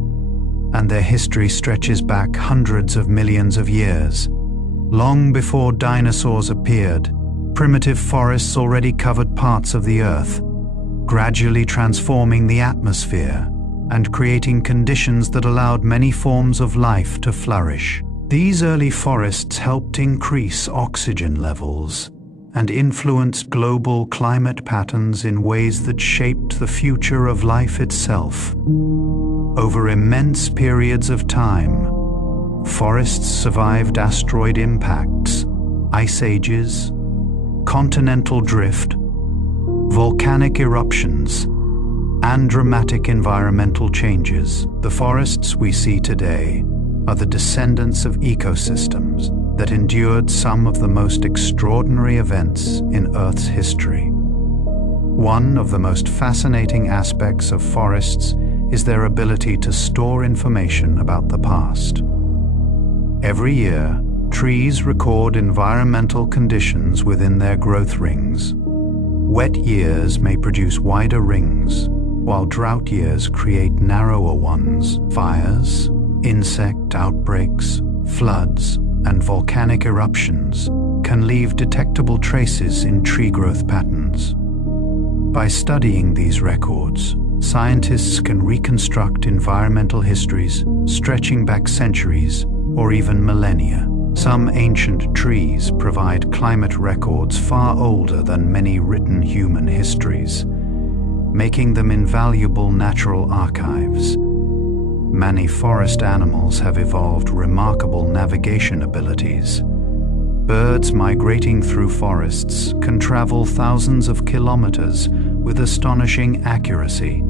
and their history stretches back hundreds of millions of years. Long before dinosaurs appeared, primitive forests already covered parts of the Earth, gradually transforming the atmosphere and creating conditions that allowed many forms of life to flourish. These early forests helped increase oxygen levels and influenced global climate patterns in ways that shaped the future of life itself. Over immense periods of time, forests survived asteroid impacts, ice ages, continental drift, volcanic eruptions, and dramatic environmental changes. The forests we see today are the descendants of ecosystems that endured some of the most extraordinary events in Earth's history. One of the most fascinating aspects of forests is their ability to store information about the past. Every year, trees record environmental conditions within their growth rings. Wet years may produce wider rings, while drought years create narrower ones. Fires, insect outbreaks, floods, and volcanic eruptions can leave detectable traces in tree growth patterns. By studying these records, scientists can reconstruct environmental histories stretching back centuries or even millennia. Some ancient trees provide climate records far older than many written human histories, making them invaluable natural archives. Many forest animals have evolved remarkable navigation abilities. Birds migrating through forests can travel thousands of kilometers with astonishing accuracy,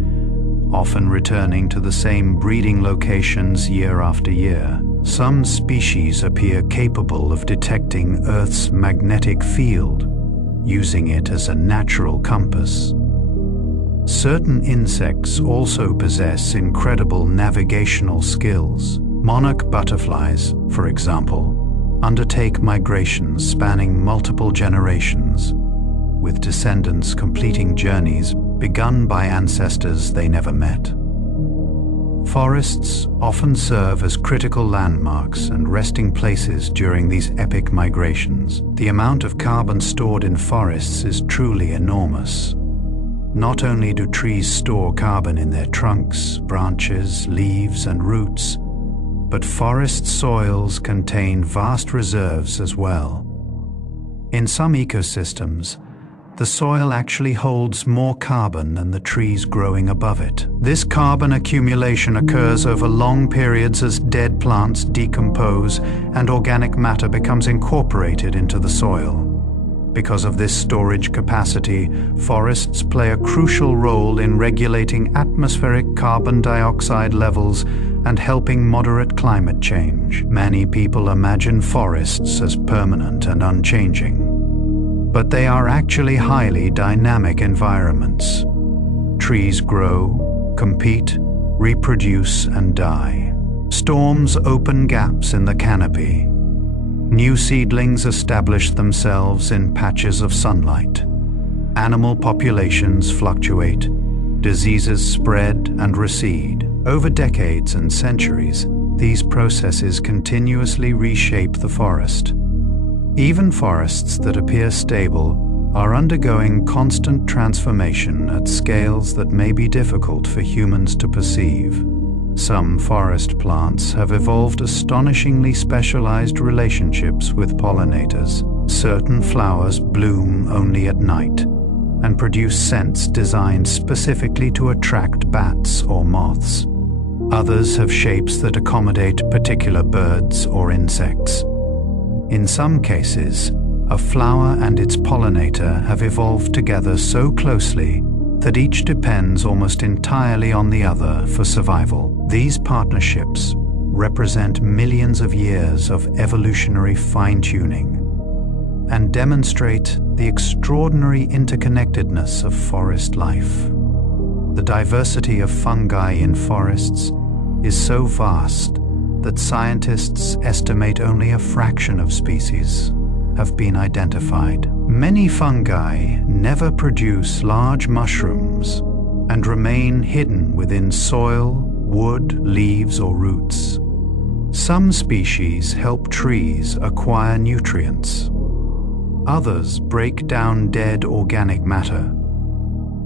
often returning to the same breeding locations year after year. Some species appear capable of detecting Earth's magnetic field, using it as a natural compass. Certain insects also possess incredible navigational skills. Monarch butterflies, for example, undertake migrations spanning multiple generations, with descendants completing journeys begun by ancestors they never met. Forests often serve as critical landmarks and resting places during these epic migrations. The amount of carbon stored in forests is truly enormous. Not only do trees store carbon in their trunks, branches, leaves, and roots, but forest soils contain vast reserves as well. In some ecosystems, the soil actually holds more carbon than the trees growing above it. This carbon accumulation occurs over long periods as dead plants decompose and organic matter becomes incorporated into the soil. Because of this storage capacity, forests play a crucial role in regulating atmospheric carbon dioxide levels and helping moderate climate change. Many people imagine forests as permanent and unchanging, but they are actually highly dynamic environments. Trees grow, compete, reproduce, and die. Storms open gaps in the canopy. New seedlings establish themselves in patches of sunlight. Animal populations fluctuate. Diseases spread and recede. Over decades and centuries, these processes continuously reshape the forest. Even forests that appear stable are undergoing constant transformation at scales that may be difficult for humans to perceive. Some forest plants have evolved astonishingly specialized relationships with pollinators. Certain flowers bloom only at night and produce scents designed specifically to attract bats or moths. Others have shapes that accommodate particular birds or insects. In some cases, a flower and its pollinator have evolved together so closely that each depends almost entirely on the other for survival. These partnerships represent millions of years of evolutionary fine-tuning and demonstrate the extraordinary interconnectedness of forest life. The diversity of fungi in forests is so vast that scientists estimate only a fraction of species have been identified. Many fungi never produce large mushrooms and remain hidden within soil, wood, leaves, or roots. Some species help trees acquire nutrients. Others break down dead organic matter.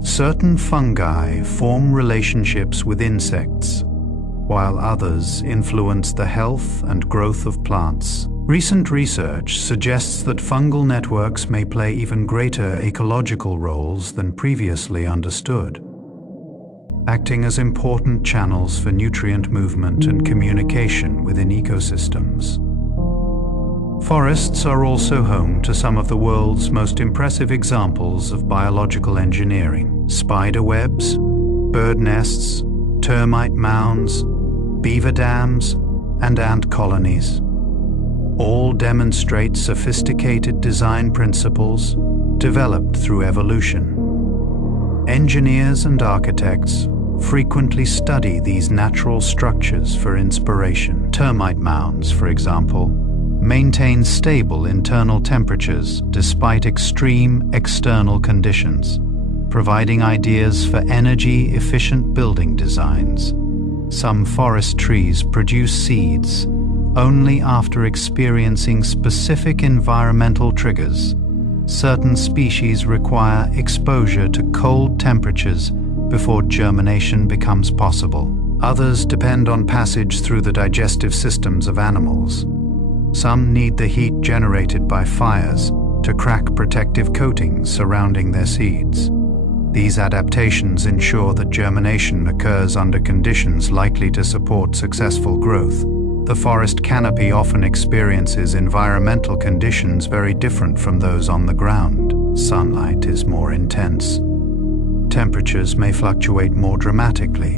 Certain fungi form relationships with insects, while others influence the health and growth of plants. Recent research suggests that fungal networks may play even greater ecological roles than previously understood, acting as important channels for nutrient movement and communication within ecosystems. Forests are also home to some of the world's most impressive examples of biological engineering. Spider webs, bird nests, termite mounds, beaver dams, and ant colonies. All demonstrate sophisticated design principles developed through evolution. Engineers and architects frequently study these natural structures for inspiration. Termite mounds, for example, maintain stable internal temperatures despite extreme external conditions, providing ideas for energy-efficient building designs. Some forest trees produce seeds only after experiencing specific environmental triggers. Certain species require exposure to cold temperatures before germination becomes possible. Others depend on passage through the digestive systems of animals. Some need the heat generated by fires to crack protective coatings surrounding their seeds. These adaptations ensure that germination occurs under conditions likely to support successful growth. The forest canopy often experiences environmental conditions very different from those on the ground. Sunlight is more intense. Temperatures may fluctuate more dramatically,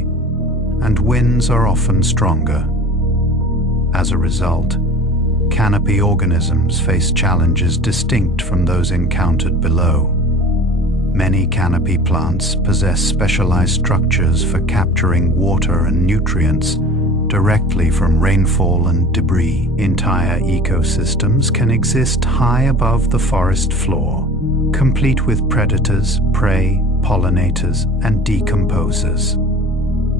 and winds are often stronger. As a result, canopy organisms face challenges distinct from those encountered below. Many canopy plants possess specialized structures for capturing water and nutrients directly from rainfall and debris. Entire ecosystems can exist high above the forest floor, complete with predators, prey, pollinators, and decomposers.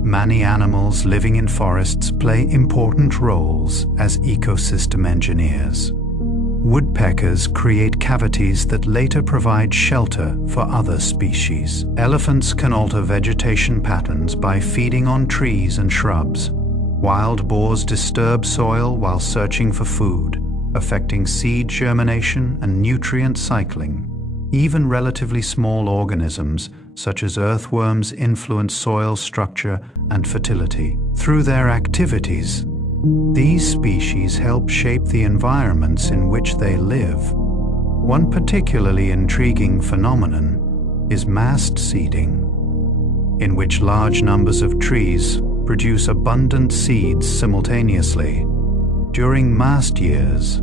Many animals living in forests play important roles as ecosystem engineers. Woodpeckers create cavities that later provide shelter for other species. Elephants can alter vegetation patterns by feeding on trees and shrubs. Wild boars disturb soil while searching for food, affecting seed germination and nutrient cycling. Even relatively small organisms, such as earthworms, influence soil structure and fertility. Through their activities, these species help shape the environments in which they live. One particularly intriguing phenomenon is mast seeding, in which large numbers of trees produce abundant seeds simultaneously. During mast years,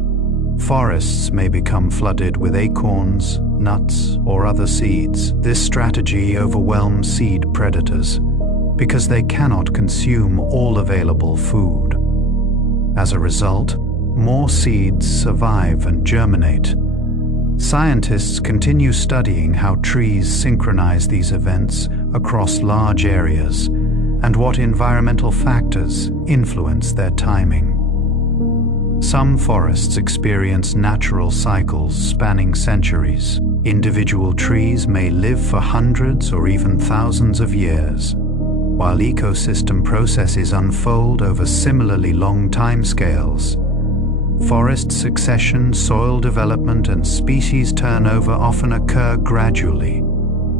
forests may become flooded with acorns, nuts, or other seeds. This strategy overwhelms seed predators because they cannot consume all available food. As a result, more seeds survive and germinate. Scientists continue studying how trees synchronize these events across large areas and what environmental factors influence their timing. Some forests experience natural cycles spanning centuries. Individual trees may live for hundreds or even thousands of years, while ecosystem processes unfold over similarly long timescales. Forest succession, soil development, and species turnover often occur gradually,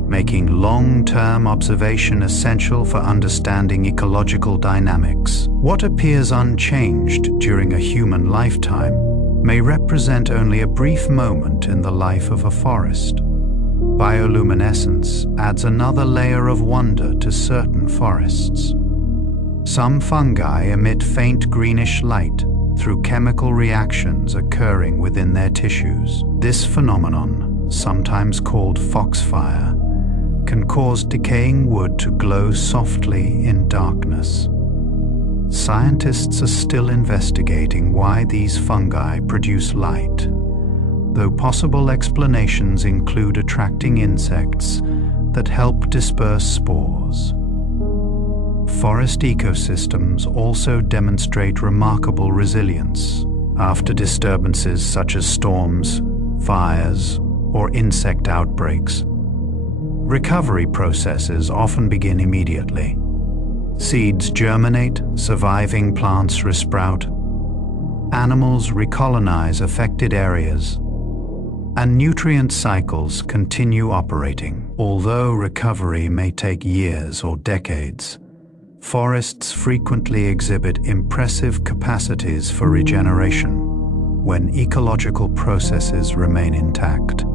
making long-term observation essential for understanding ecological dynamics. What appears unchanged during a human lifetime may represent only a brief moment in the life of a forest. Bioluminescence adds another layer of wonder to certain forests. Some fungi emit faint greenish light through chemical reactions occurring within their tissues. This phenomenon, sometimes called foxfire, can cause decaying wood to glow softly in darkness. Scientists are still investigating why these fungi produce light, though possible explanations include attracting insects that help disperse spores. Forest ecosystems also demonstrate remarkable resilience. After disturbances such as storms, fires, or insect outbreaks, recovery processes often begin immediately. Seeds germinate, surviving plants resprout, animals recolonize affected areas, and nutrient cycles continue operating. Although recovery may take years or decades, forests frequently exhibit impressive capacities for regeneration. When ecological processes remain intact,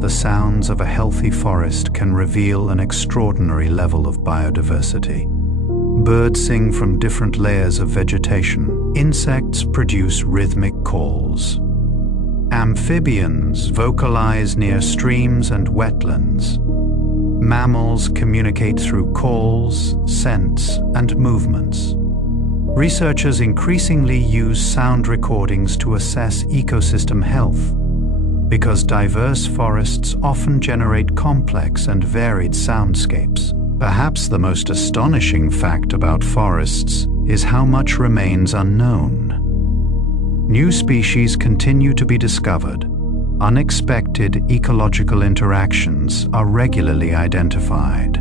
the sounds of a healthy forest can reveal an extraordinary level of biodiversity. Birds sing from different layers of vegetation. Insects produce rhythmic calls. Amphibians vocalize near streams and wetlands. Mammals communicate through calls, scents, and movements. Researchers increasingly use sound recordings to assess ecosystem health, because diverse forests often generate complex and varied soundscapes. Perhaps the most astonishing fact about forests is how much remains unknown. New species continue to be discovered. Unexpected ecological interactions are regularly identified.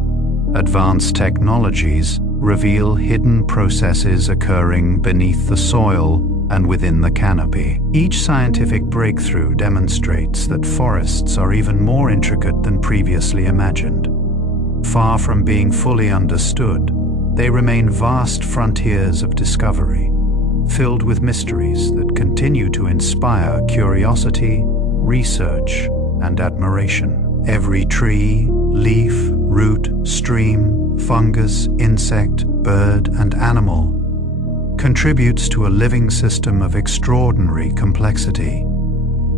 Advanced technologies reveal hidden processes occurring beneath the soil and within the canopy. Each scientific breakthrough demonstrates that forests are even more intricate than previously imagined. Far from being fully understood, they remain vast frontiers of discovery, filled with mysteries that continue to inspire curiosity, research, and admiration. Every tree, leaf, root, stream, fungus, insect, bird, and animal contributes to a living system of extraordinary complexity,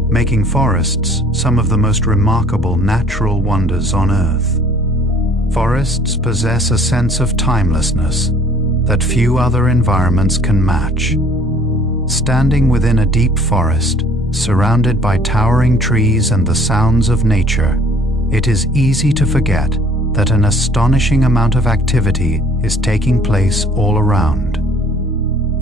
making forests some of the most remarkable natural wonders on Earth. Forests possess a sense of timelessness that few other environments can match. Standing within a deep forest, surrounded by towering trees and the sounds of nature, it is easy to forget that an astonishing amount of activity is taking place all around.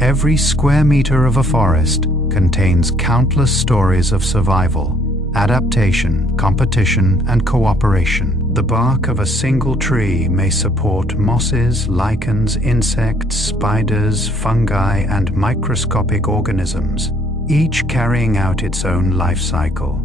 Every square meter of a forest contains countless stories of survival, adaptation, competition, and cooperation. The bark of a single tree may support mosses, lichens, insects, spiders, fungi, and microscopic organisms, each carrying out its own life cycle.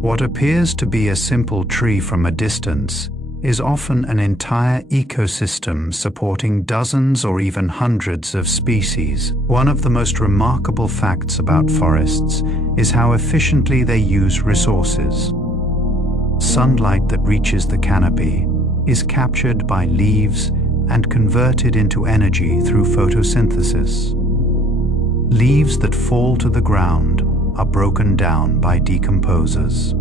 What appears to be a simple tree from a distance is often an entire ecosystem supporting dozens or even hundreds of species. One of the most remarkable facts about forests is how efficiently they use resources. Sunlight that reaches the canopy is captured by leaves and converted into energy through photosynthesis. Leaves that fall to the ground are broken down by decomposers,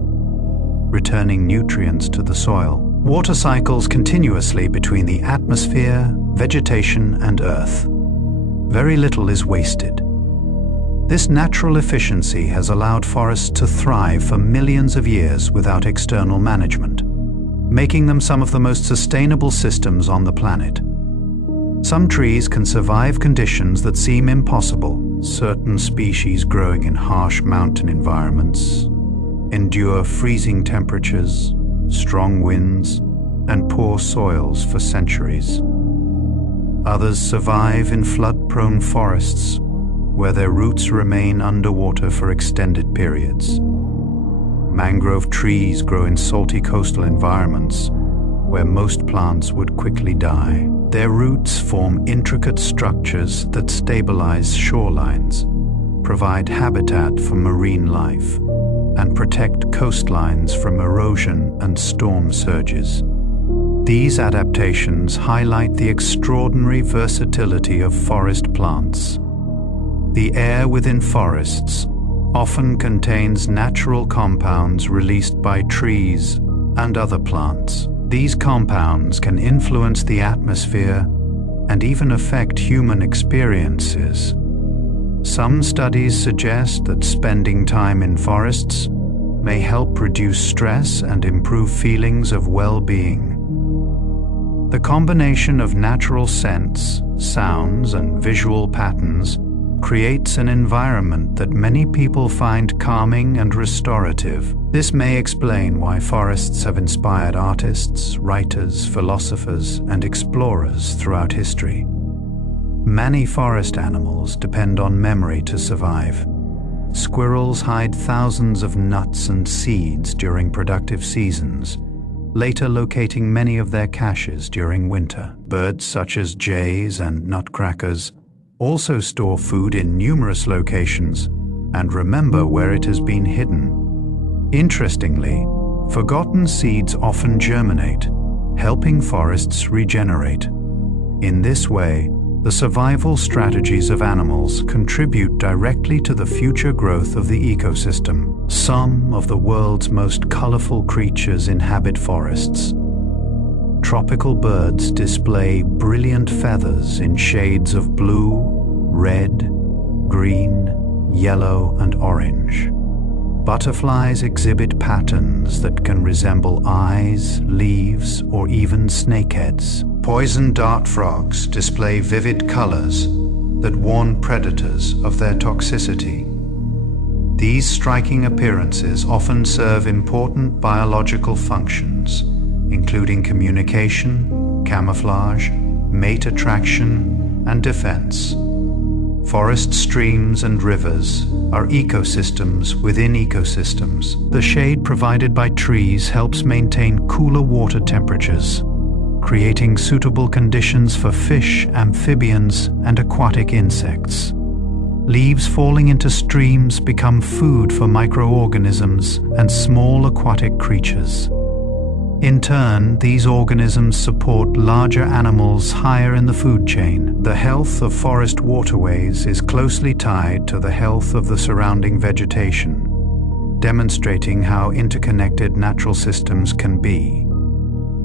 returning nutrients to the soil. Water cycles continuously between the atmosphere, vegetation, and Earth. Very little is wasted. This natural efficiency has allowed forests to thrive for millions of years without external management, making them some of the most sustainable systems on the planet. Some trees can survive conditions that seem impossible. Certain species growing in harsh mountain environments endure freezing temperatures, strong winds, and poor soils for centuries. Others survive in flood-prone forests, where their roots remain underwater for extended periods. Mangrove trees grow in salty coastal environments, where most plants would quickly die. Their roots form intricate structures that stabilize shorelines, provide habitat for marine life, and protect coastlines from erosion and storm surges. These adaptations highlight the extraordinary versatility of forest plants. The air within forests often contains natural compounds released by trees and other plants. These compounds can influence the atmosphere and even affect human experiences. Some studies suggest that spending time in forests may help reduce stress and improve feelings of well-being. The combination of natural scents, sounds, and visual patterns creates an environment that many people find calming and restorative. This may explain why forests have inspired artists, writers, philosophers, and explorers throughout history. Many forest animals depend on memory to survive. Squirrels hide thousands of nuts and seeds during productive seasons, later locating many of their caches during winter. Birds such as jays and nutcrackers also store food in numerous locations and remember where it has been hidden. Interestingly, forgotten seeds often germinate, helping forests regenerate. In this way, the survival strategies of animals contribute directly to the future growth of the ecosystem. Some of the world's most colorful creatures inhabit forests. Tropical birds display brilliant feathers in shades of blue, red, green, yellow, and orange. Butterflies exhibit patterns that can resemble eyes, leaves, or even snakeheads. Poison dart frogs display vivid colors that warn predators of their toxicity. These striking appearances often serve important biological functions, including communication, camouflage, mate attraction, and defense. Forest streams and rivers are ecosystems within ecosystems. The shade provided by trees helps maintain cooler water temperatures, creating suitable conditions for fish, amphibians, and aquatic insects. Leaves falling into streams become food for microorganisms and small aquatic creatures. In turn, these organisms support larger animals higher in the food chain. The health of forest waterways is closely tied to the health of the surrounding vegetation, demonstrating how interconnected natural systems can be.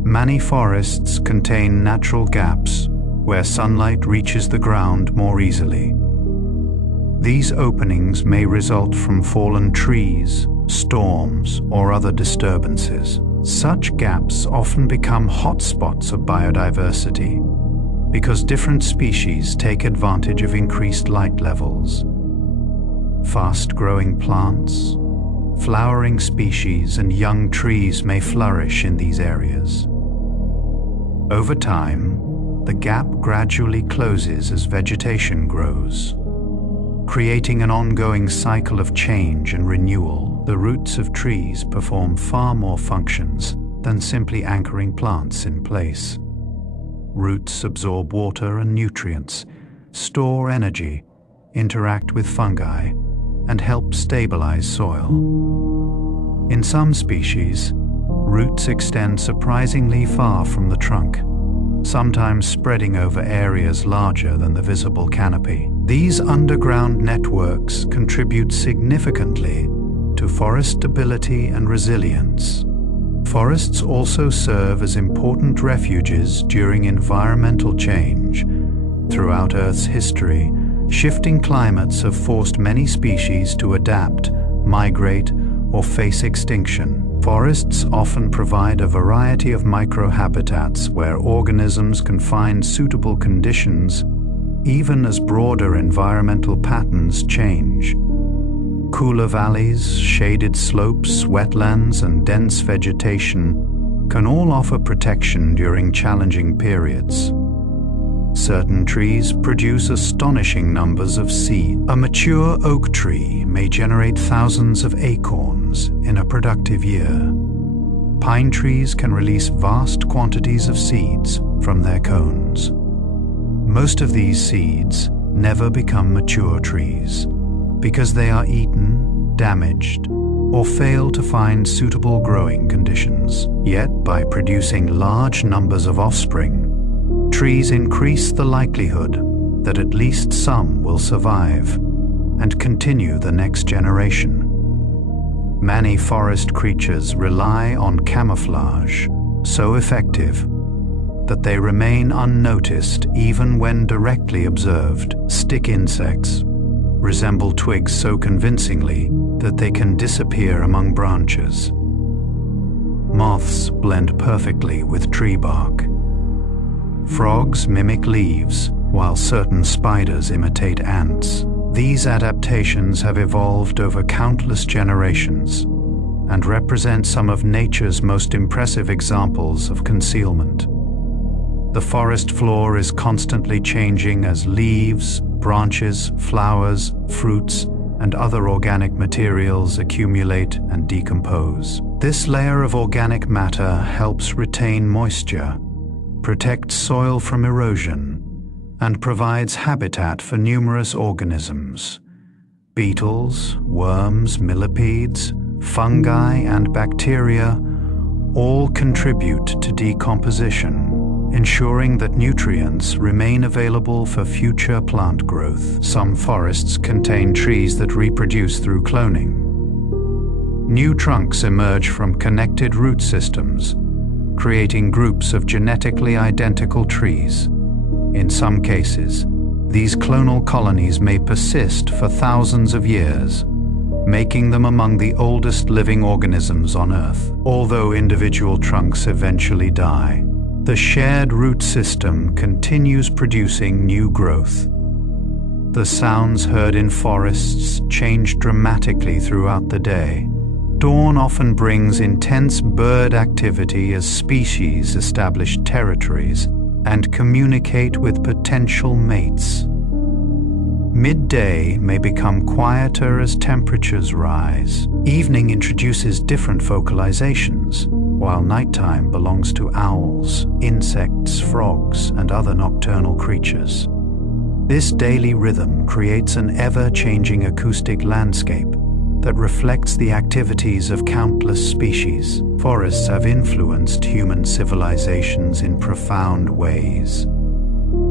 Many forests contain natural gaps where sunlight reaches the ground more easily. These openings may result from fallen trees, storms, or other disturbances. Such gaps often become hotspots of biodiversity because different species take advantage of increased light levels. Fast-growing plants, flowering species, and young trees may flourish in these areas. Over time, the gap gradually closes as vegetation grows, creating an ongoing cycle of change and renewal. The roots of trees perform far more functions than simply anchoring plants in place. Roots absorb water and nutrients, store energy, interact with fungi, and help stabilize soil. In some species, roots extend surprisingly far from the trunk, sometimes spreading over areas larger than the visible canopy. These underground networks contribute significantly to forest stability and resilience. Forests also serve as important refuges during environmental change. Throughout Earth's history, shifting climates have forced many species to adapt, migrate, or face extinction. Forests often provide a variety of microhabitats where organisms can find suitable conditions, even as broader environmental patterns change. Cooler valleys, shaded slopes, wetlands, and dense vegetation can all offer protection during challenging periods. Certain trees produce astonishing numbers of seeds. A mature oak tree may generate thousands of acorns in a productive year. Pine trees can release vast quantities of seeds from their cones. Most of these seeds never become mature trees because they are eaten, damaged, or fail to find suitable growing conditions. Yet, by producing large numbers of offspring, trees increase the likelihood that at least some will survive and continue the next generation. Many forest creatures rely on camouflage, so effective that they remain unnoticed even when directly observed. Stick insects resemble twigs so convincingly that they can disappear among branches. Moths blend perfectly with tree bark. Frogs mimic leaves, while certain spiders imitate ants. These adaptations have evolved over countless generations and represent some of nature's most impressive examples of concealment. The forest floor is constantly changing as leaves, branches, flowers, fruits, and other organic materials accumulate and decompose. This layer of organic matter helps retain moisture, protects soil from erosion, and provides habitat for numerous organisms. Beetles, worms, millipedes, fungi, and bacteria all contribute to decomposition, ensuring that nutrients remain available for future plant growth. Some forests contain trees that reproduce through cloning. New trunks emerge from connected root systems, creating groups of genetically identical trees. In some cases, these clonal colonies may persist for thousands of years, making them among the oldest living organisms on Earth. Although individual trunks eventually die, the shared root system continues producing new growth. The sounds heard in forests change dramatically throughout the day. Dawn often brings intense bird activity as species establish territories and communicate with potential mates. Midday may become quieter as temperatures rise. Evening introduces different vocalizations, while nighttime belongs to owls, insects, frogs, and other nocturnal creatures. This daily rhythm creates an ever-changing acoustic landscape, that reflects the activities of countless species. Forests have influenced human civilizations in profound ways.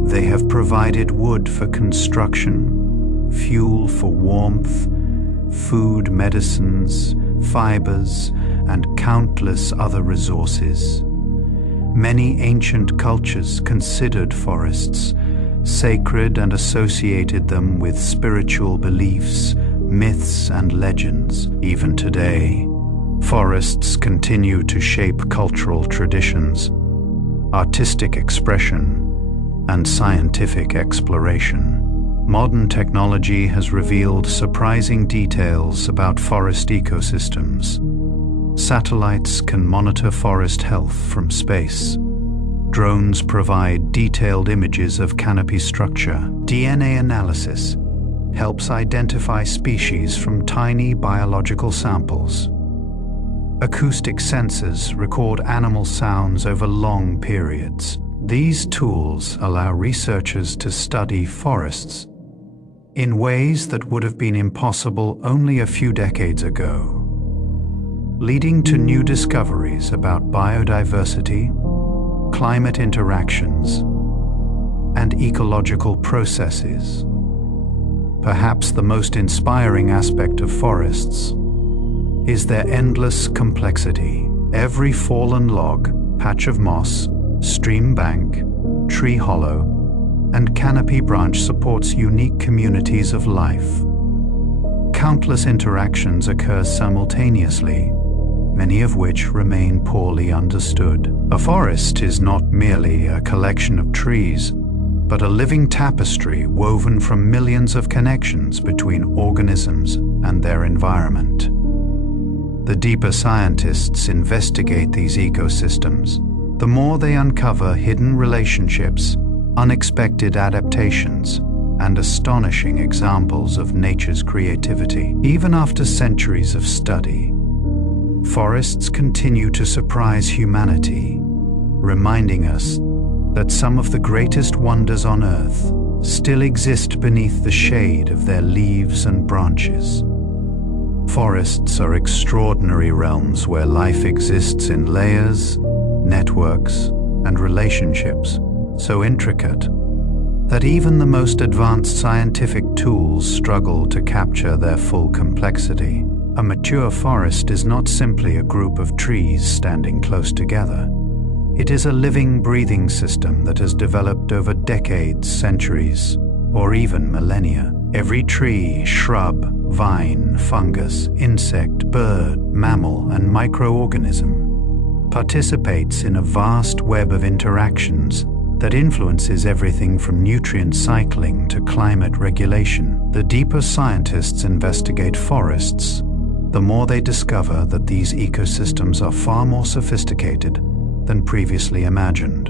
They have provided wood for construction, fuel for warmth, food, medicines, fibers, and countless other resources. Many ancient cultures considered forests sacred and associated them with spiritual beliefs, myths, and legends. Even today, forests continue to shape cultural traditions, artistic expression, and scientific exploration. Modern technology has revealed surprising details about forest ecosystems. Satellites can monitor forest health from space. Drones provide detailed images of canopy structure. DNA analysis helps identify species from tiny biological samples. Acoustic sensors record animal sounds over long periods. These tools allow researchers to study forests in ways that would have been impossible only a few decades ago, leading to new discoveries about biodiversity, climate interactions, and ecological processes. Perhaps the most inspiring aspect of forests is their endless complexity. Every fallen log, patch of moss, stream bank, tree hollow, and canopy branch supports unique communities of life. Countless interactions occur simultaneously, many of which remain poorly understood. A forest is not merely a collection of trees, but a living tapestry woven from millions of connections between organisms and their environment. The deeper scientists investigate these ecosystems, the more they uncover hidden relationships, unexpected adaptations, and astonishing examples of nature's creativity. Even after centuries of study, forests continue to surprise humanity, reminding us that some of the greatest wonders on Earth still exist beneath the shade of their leaves and branches. Forests are extraordinary realms where life exists in layers, networks, and relationships so intricate that even the most advanced scientific tools struggle to capture their full complexity. A mature forest is not simply a group of trees standing close together. It is a living, breathing system that has developed over decades, centuries, or even millennia. Every tree, shrub, vine, fungus, insect, bird, mammal, and microorganism participates in a vast web of interactions that influences everything from nutrient cycling to climate regulation. The deeper scientists investigate forests, the more they discover that these ecosystems are far more sophisticated than previously imagined.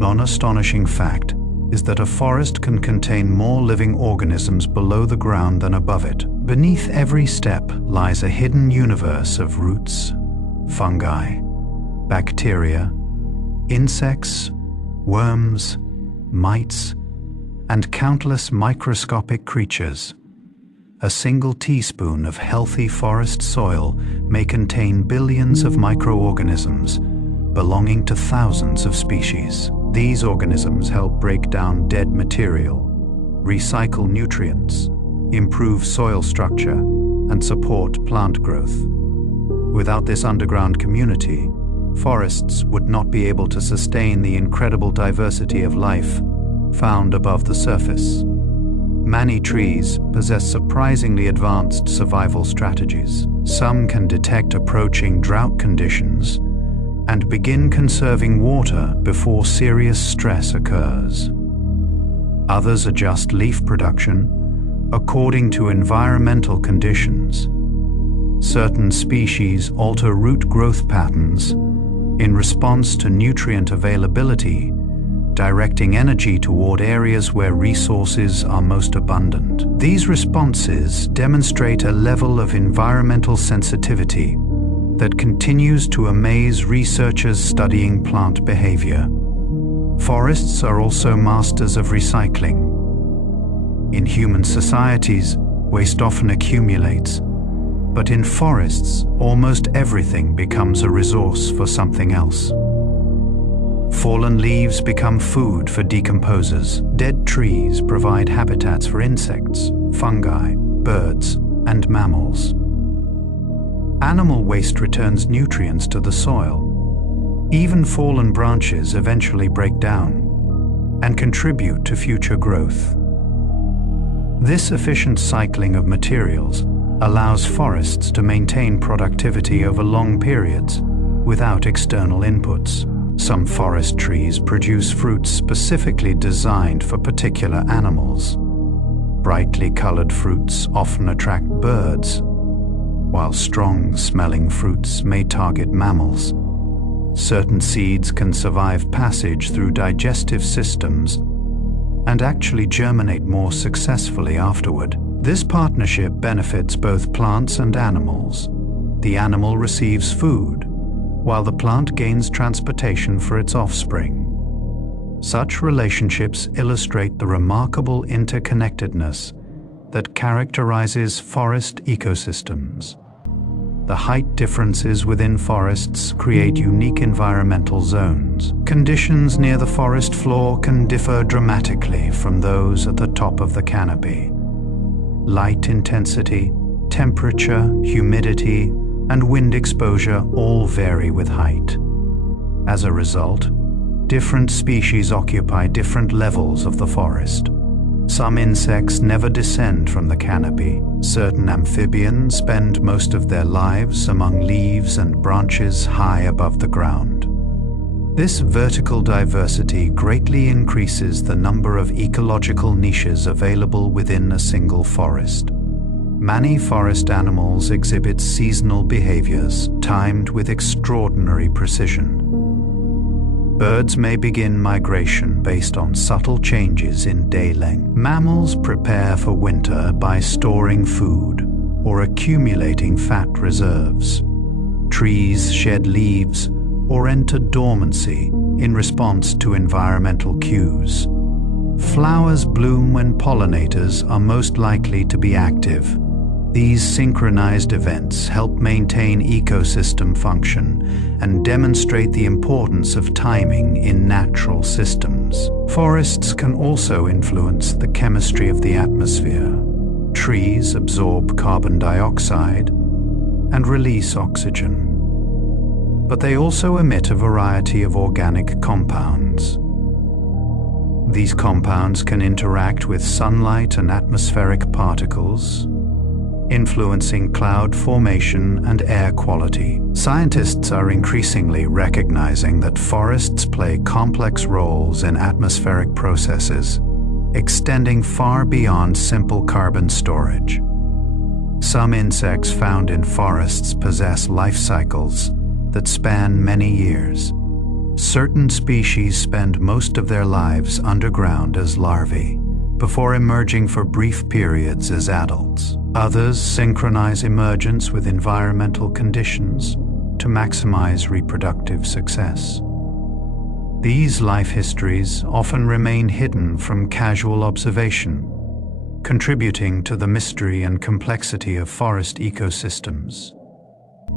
One astonishing fact is that a forest can contain more living organisms below the ground than above it. Beneath every step lies a hidden universe of roots, fungi, bacteria, insects, worms, mites, and countless microscopic creatures. A single teaspoon of healthy forest soil may contain billions of microorganisms belonging to thousands of species. These organisms help break down dead material, recycle nutrients, improve soil structure, and support plant growth. Without this underground community, forests would not be able to sustain the incredible diversity of life found above the surface. Many trees possess surprisingly advanced survival strategies. Some can detect approaching drought conditions and begin conserving water before serious stress occurs. Others adjust leaf production according to environmental conditions. Certain species alter root growth patterns in response to nutrient availability, directing energy toward areas where resources are most abundant. These responses demonstrate a level of environmental sensitivity that continues to amaze researchers studying plant behavior. Forests are also masters of recycling. In human societies, waste often accumulates, but in forests, almost everything becomes a resource for something else. Fallen leaves become food for decomposers. Dead trees provide habitats for insects, fungi, birds, and mammals. Animal waste returns nutrients to the soil. Even fallen branches eventually break down and contribute to future growth. This efficient cycling of materials allows forests to maintain productivity over long periods without external inputs. Some forest trees produce fruits specifically designed for particular animals. Brightly colored fruits often attract birds, while strong-smelling fruits may target mammals. Certain seeds can survive passage through digestive systems and actually germinate more successfully afterward. This partnership benefits both plants and animals. The animal receives food, while the plant gains transportation for its offspring. Such relationships illustrate the remarkable interconnectedness that characterizes forest ecosystems. The height differences within forests create unique environmental zones. Conditions near the forest floor can differ dramatically from those at the top of the canopy. Light intensity, temperature, humidity, and wind exposure all vary with height. As a result, different species occupy different levels of the forest. Some insects never descend from the canopy. Certain amphibians spend most of their lives among leaves and branches high above the ground. This vertical diversity greatly increases the number of ecological niches available within a single forest. Many forest animals exhibit seasonal behaviors timed with extraordinary precision. Birds may begin migration based on subtle changes in day length. Mammals prepare for winter by storing food or accumulating fat reserves. Trees shed leaves or enter dormancy in response to environmental cues. Flowers bloom when pollinators are most likely to be active. These synchronized events help maintain ecosystem function and demonstrate the importance of timing in natural systems. Forests can also influence the chemistry of the atmosphere. Trees absorb carbon dioxide and release oxygen, but they also emit a variety of organic compounds. These compounds can interact with sunlight and atmospheric particles, influencing cloud formation and air quality. Scientists are increasingly recognizing that forests play complex roles in atmospheric processes, extending far beyond simple carbon storage. Some insects found in forests possess life cycles that span many years. Certain species spend most of their lives underground as larvae, before emerging for brief periods as adults. Others synchronize emergence with environmental conditions to maximize reproductive success. These life histories often remain hidden from casual observation, contributing to the mystery and complexity of forest ecosystems.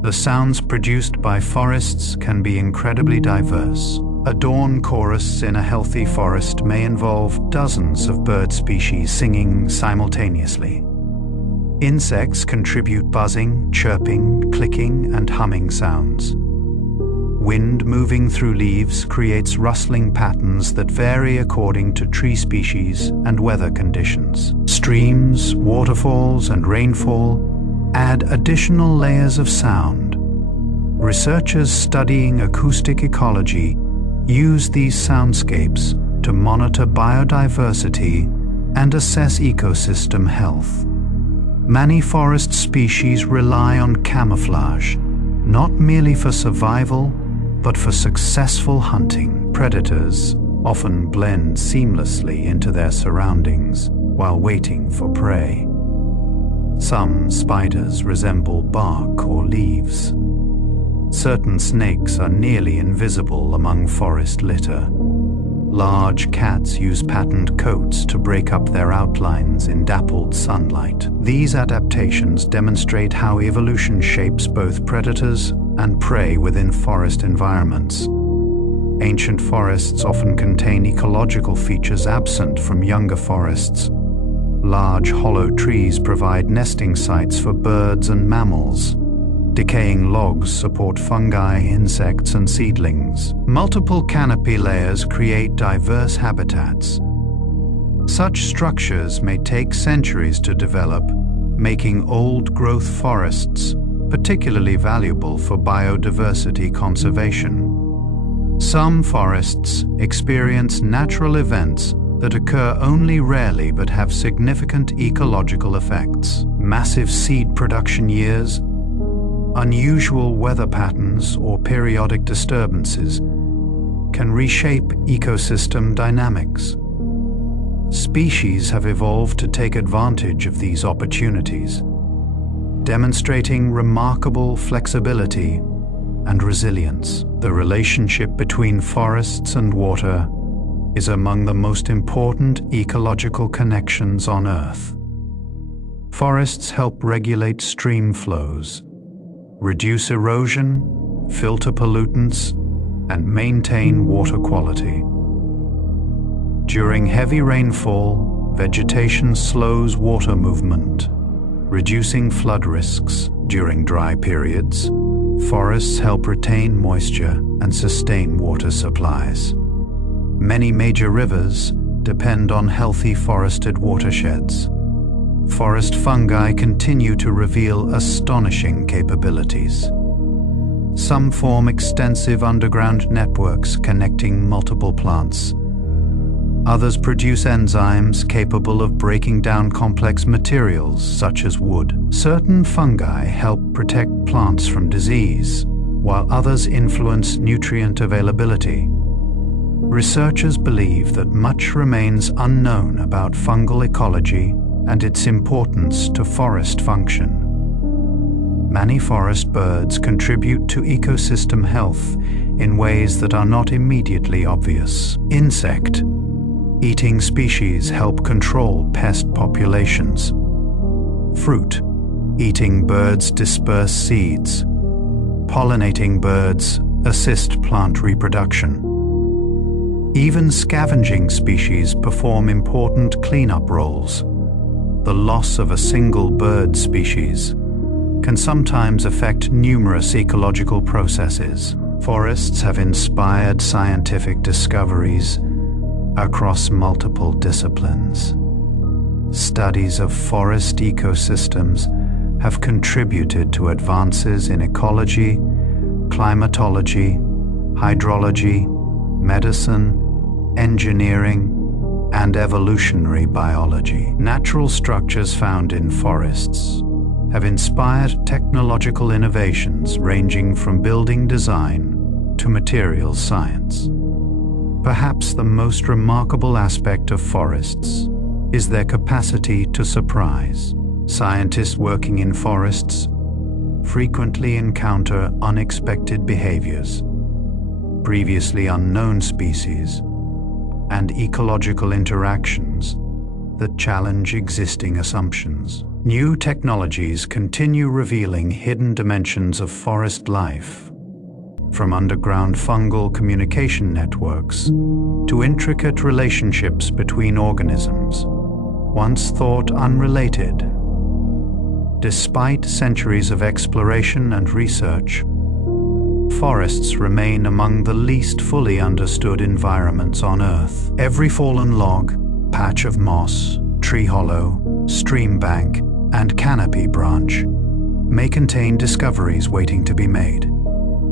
The sounds produced by forests can be incredibly diverse. A dawn chorus in a healthy forest may involve dozens of bird species singing simultaneously. Insects contribute buzzing, chirping, clicking, and humming sounds. Wind moving through leaves creates rustling patterns that vary according to tree species and weather conditions. Streams, waterfalls, and rainfall add additional layers of sound. Researchers studying acoustic ecology use these soundscapes to monitor biodiversity and assess ecosystem health. Many forest species rely on camouflage, not merely for survival, but for successful hunting. Predators often blend seamlessly into their surroundings while waiting for prey. Some spiders resemble bark or leaves. Certain snakes are nearly invisible among forest litter. Large cats use patterned coats to break up their outlines in dappled sunlight. These adaptations demonstrate how evolution shapes both predators and prey within forest environments. Ancient forests often contain ecological features absent from younger forests. Large hollow trees provide nesting sites for birds and mammals. Decaying logs support fungi, insects, and seedlings. Multiple canopy layers create diverse habitats. Such structures may take centuries to develop, making old-growth forests particularly valuable for biodiversity conservation. Some forests experience natural events that occur only rarely but have significant ecological effects. Massive seed production years, unusual weather patterns, or periodic disturbances can reshape ecosystem dynamics. Species have evolved to take advantage of these opportunities, demonstrating remarkable flexibility and resilience. The relationship between forests and water is among the most important ecological connections on Earth. Forests help regulate stream flows, reduce erosion, filter pollutants, and maintain water quality. During heavy rainfall, vegetation slows water movement, reducing flood risks. During dry periods, forests help retain moisture and sustain water supplies. Many major rivers depend on healthy forested watersheds. Forest fungi continue to reveal astonishing capabilities. Some form extensive underground networks connecting multiple plants. Others produce enzymes capable of breaking down complex materials such as wood. Certain fungi help protect plants from disease, while others influence nutrient availability. Researchers believe that much remains unknown about fungal ecology and its importance to forest function. Many forest birds contribute to ecosystem health in ways that are not immediately obvious. Insect-eating species help control pest populations. Fruit-eating birds disperse seeds. Pollinating birds assist plant reproduction. Even scavenging species perform important cleanup roles. The loss of a single bird species can sometimes affect numerous ecological processes. Forests have inspired scientific discoveries across multiple disciplines. Studies of forest ecosystems have contributed to advances in ecology, climatology, hydrology, medicine, engineering, and evolutionary biology. Natural structures found in forests have inspired technological innovations ranging from building design to materials science. Perhaps the most remarkable aspect of forests is their capacity to surprise. Scientists working in forests frequently encounter unexpected behaviors, previously unknown species, and ecological interactions that challenge existing assumptions. New technologies continue revealing hidden dimensions of forest life, from underground fungal communication networks to intricate relationships between organisms, once thought unrelated. Despite centuries of exploration and research, forests remain among the least fully understood environments on Earth. Every fallen log, patch of moss, tree hollow, stream bank, and canopy branch may contain discoveries waiting to be made.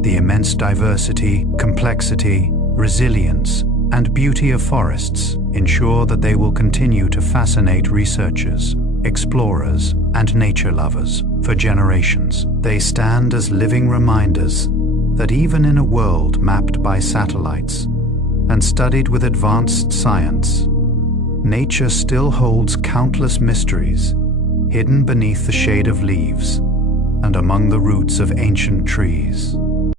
The immense diversity, complexity, resilience, and beauty of forests ensure that they will continue to fascinate researchers, explorers, and nature lovers for generations. They stand as living reminders that even in a world mapped by satellites and studied with advanced science, nature still holds countless mysteries hidden beneath the shade of leaves and among the roots of ancient trees.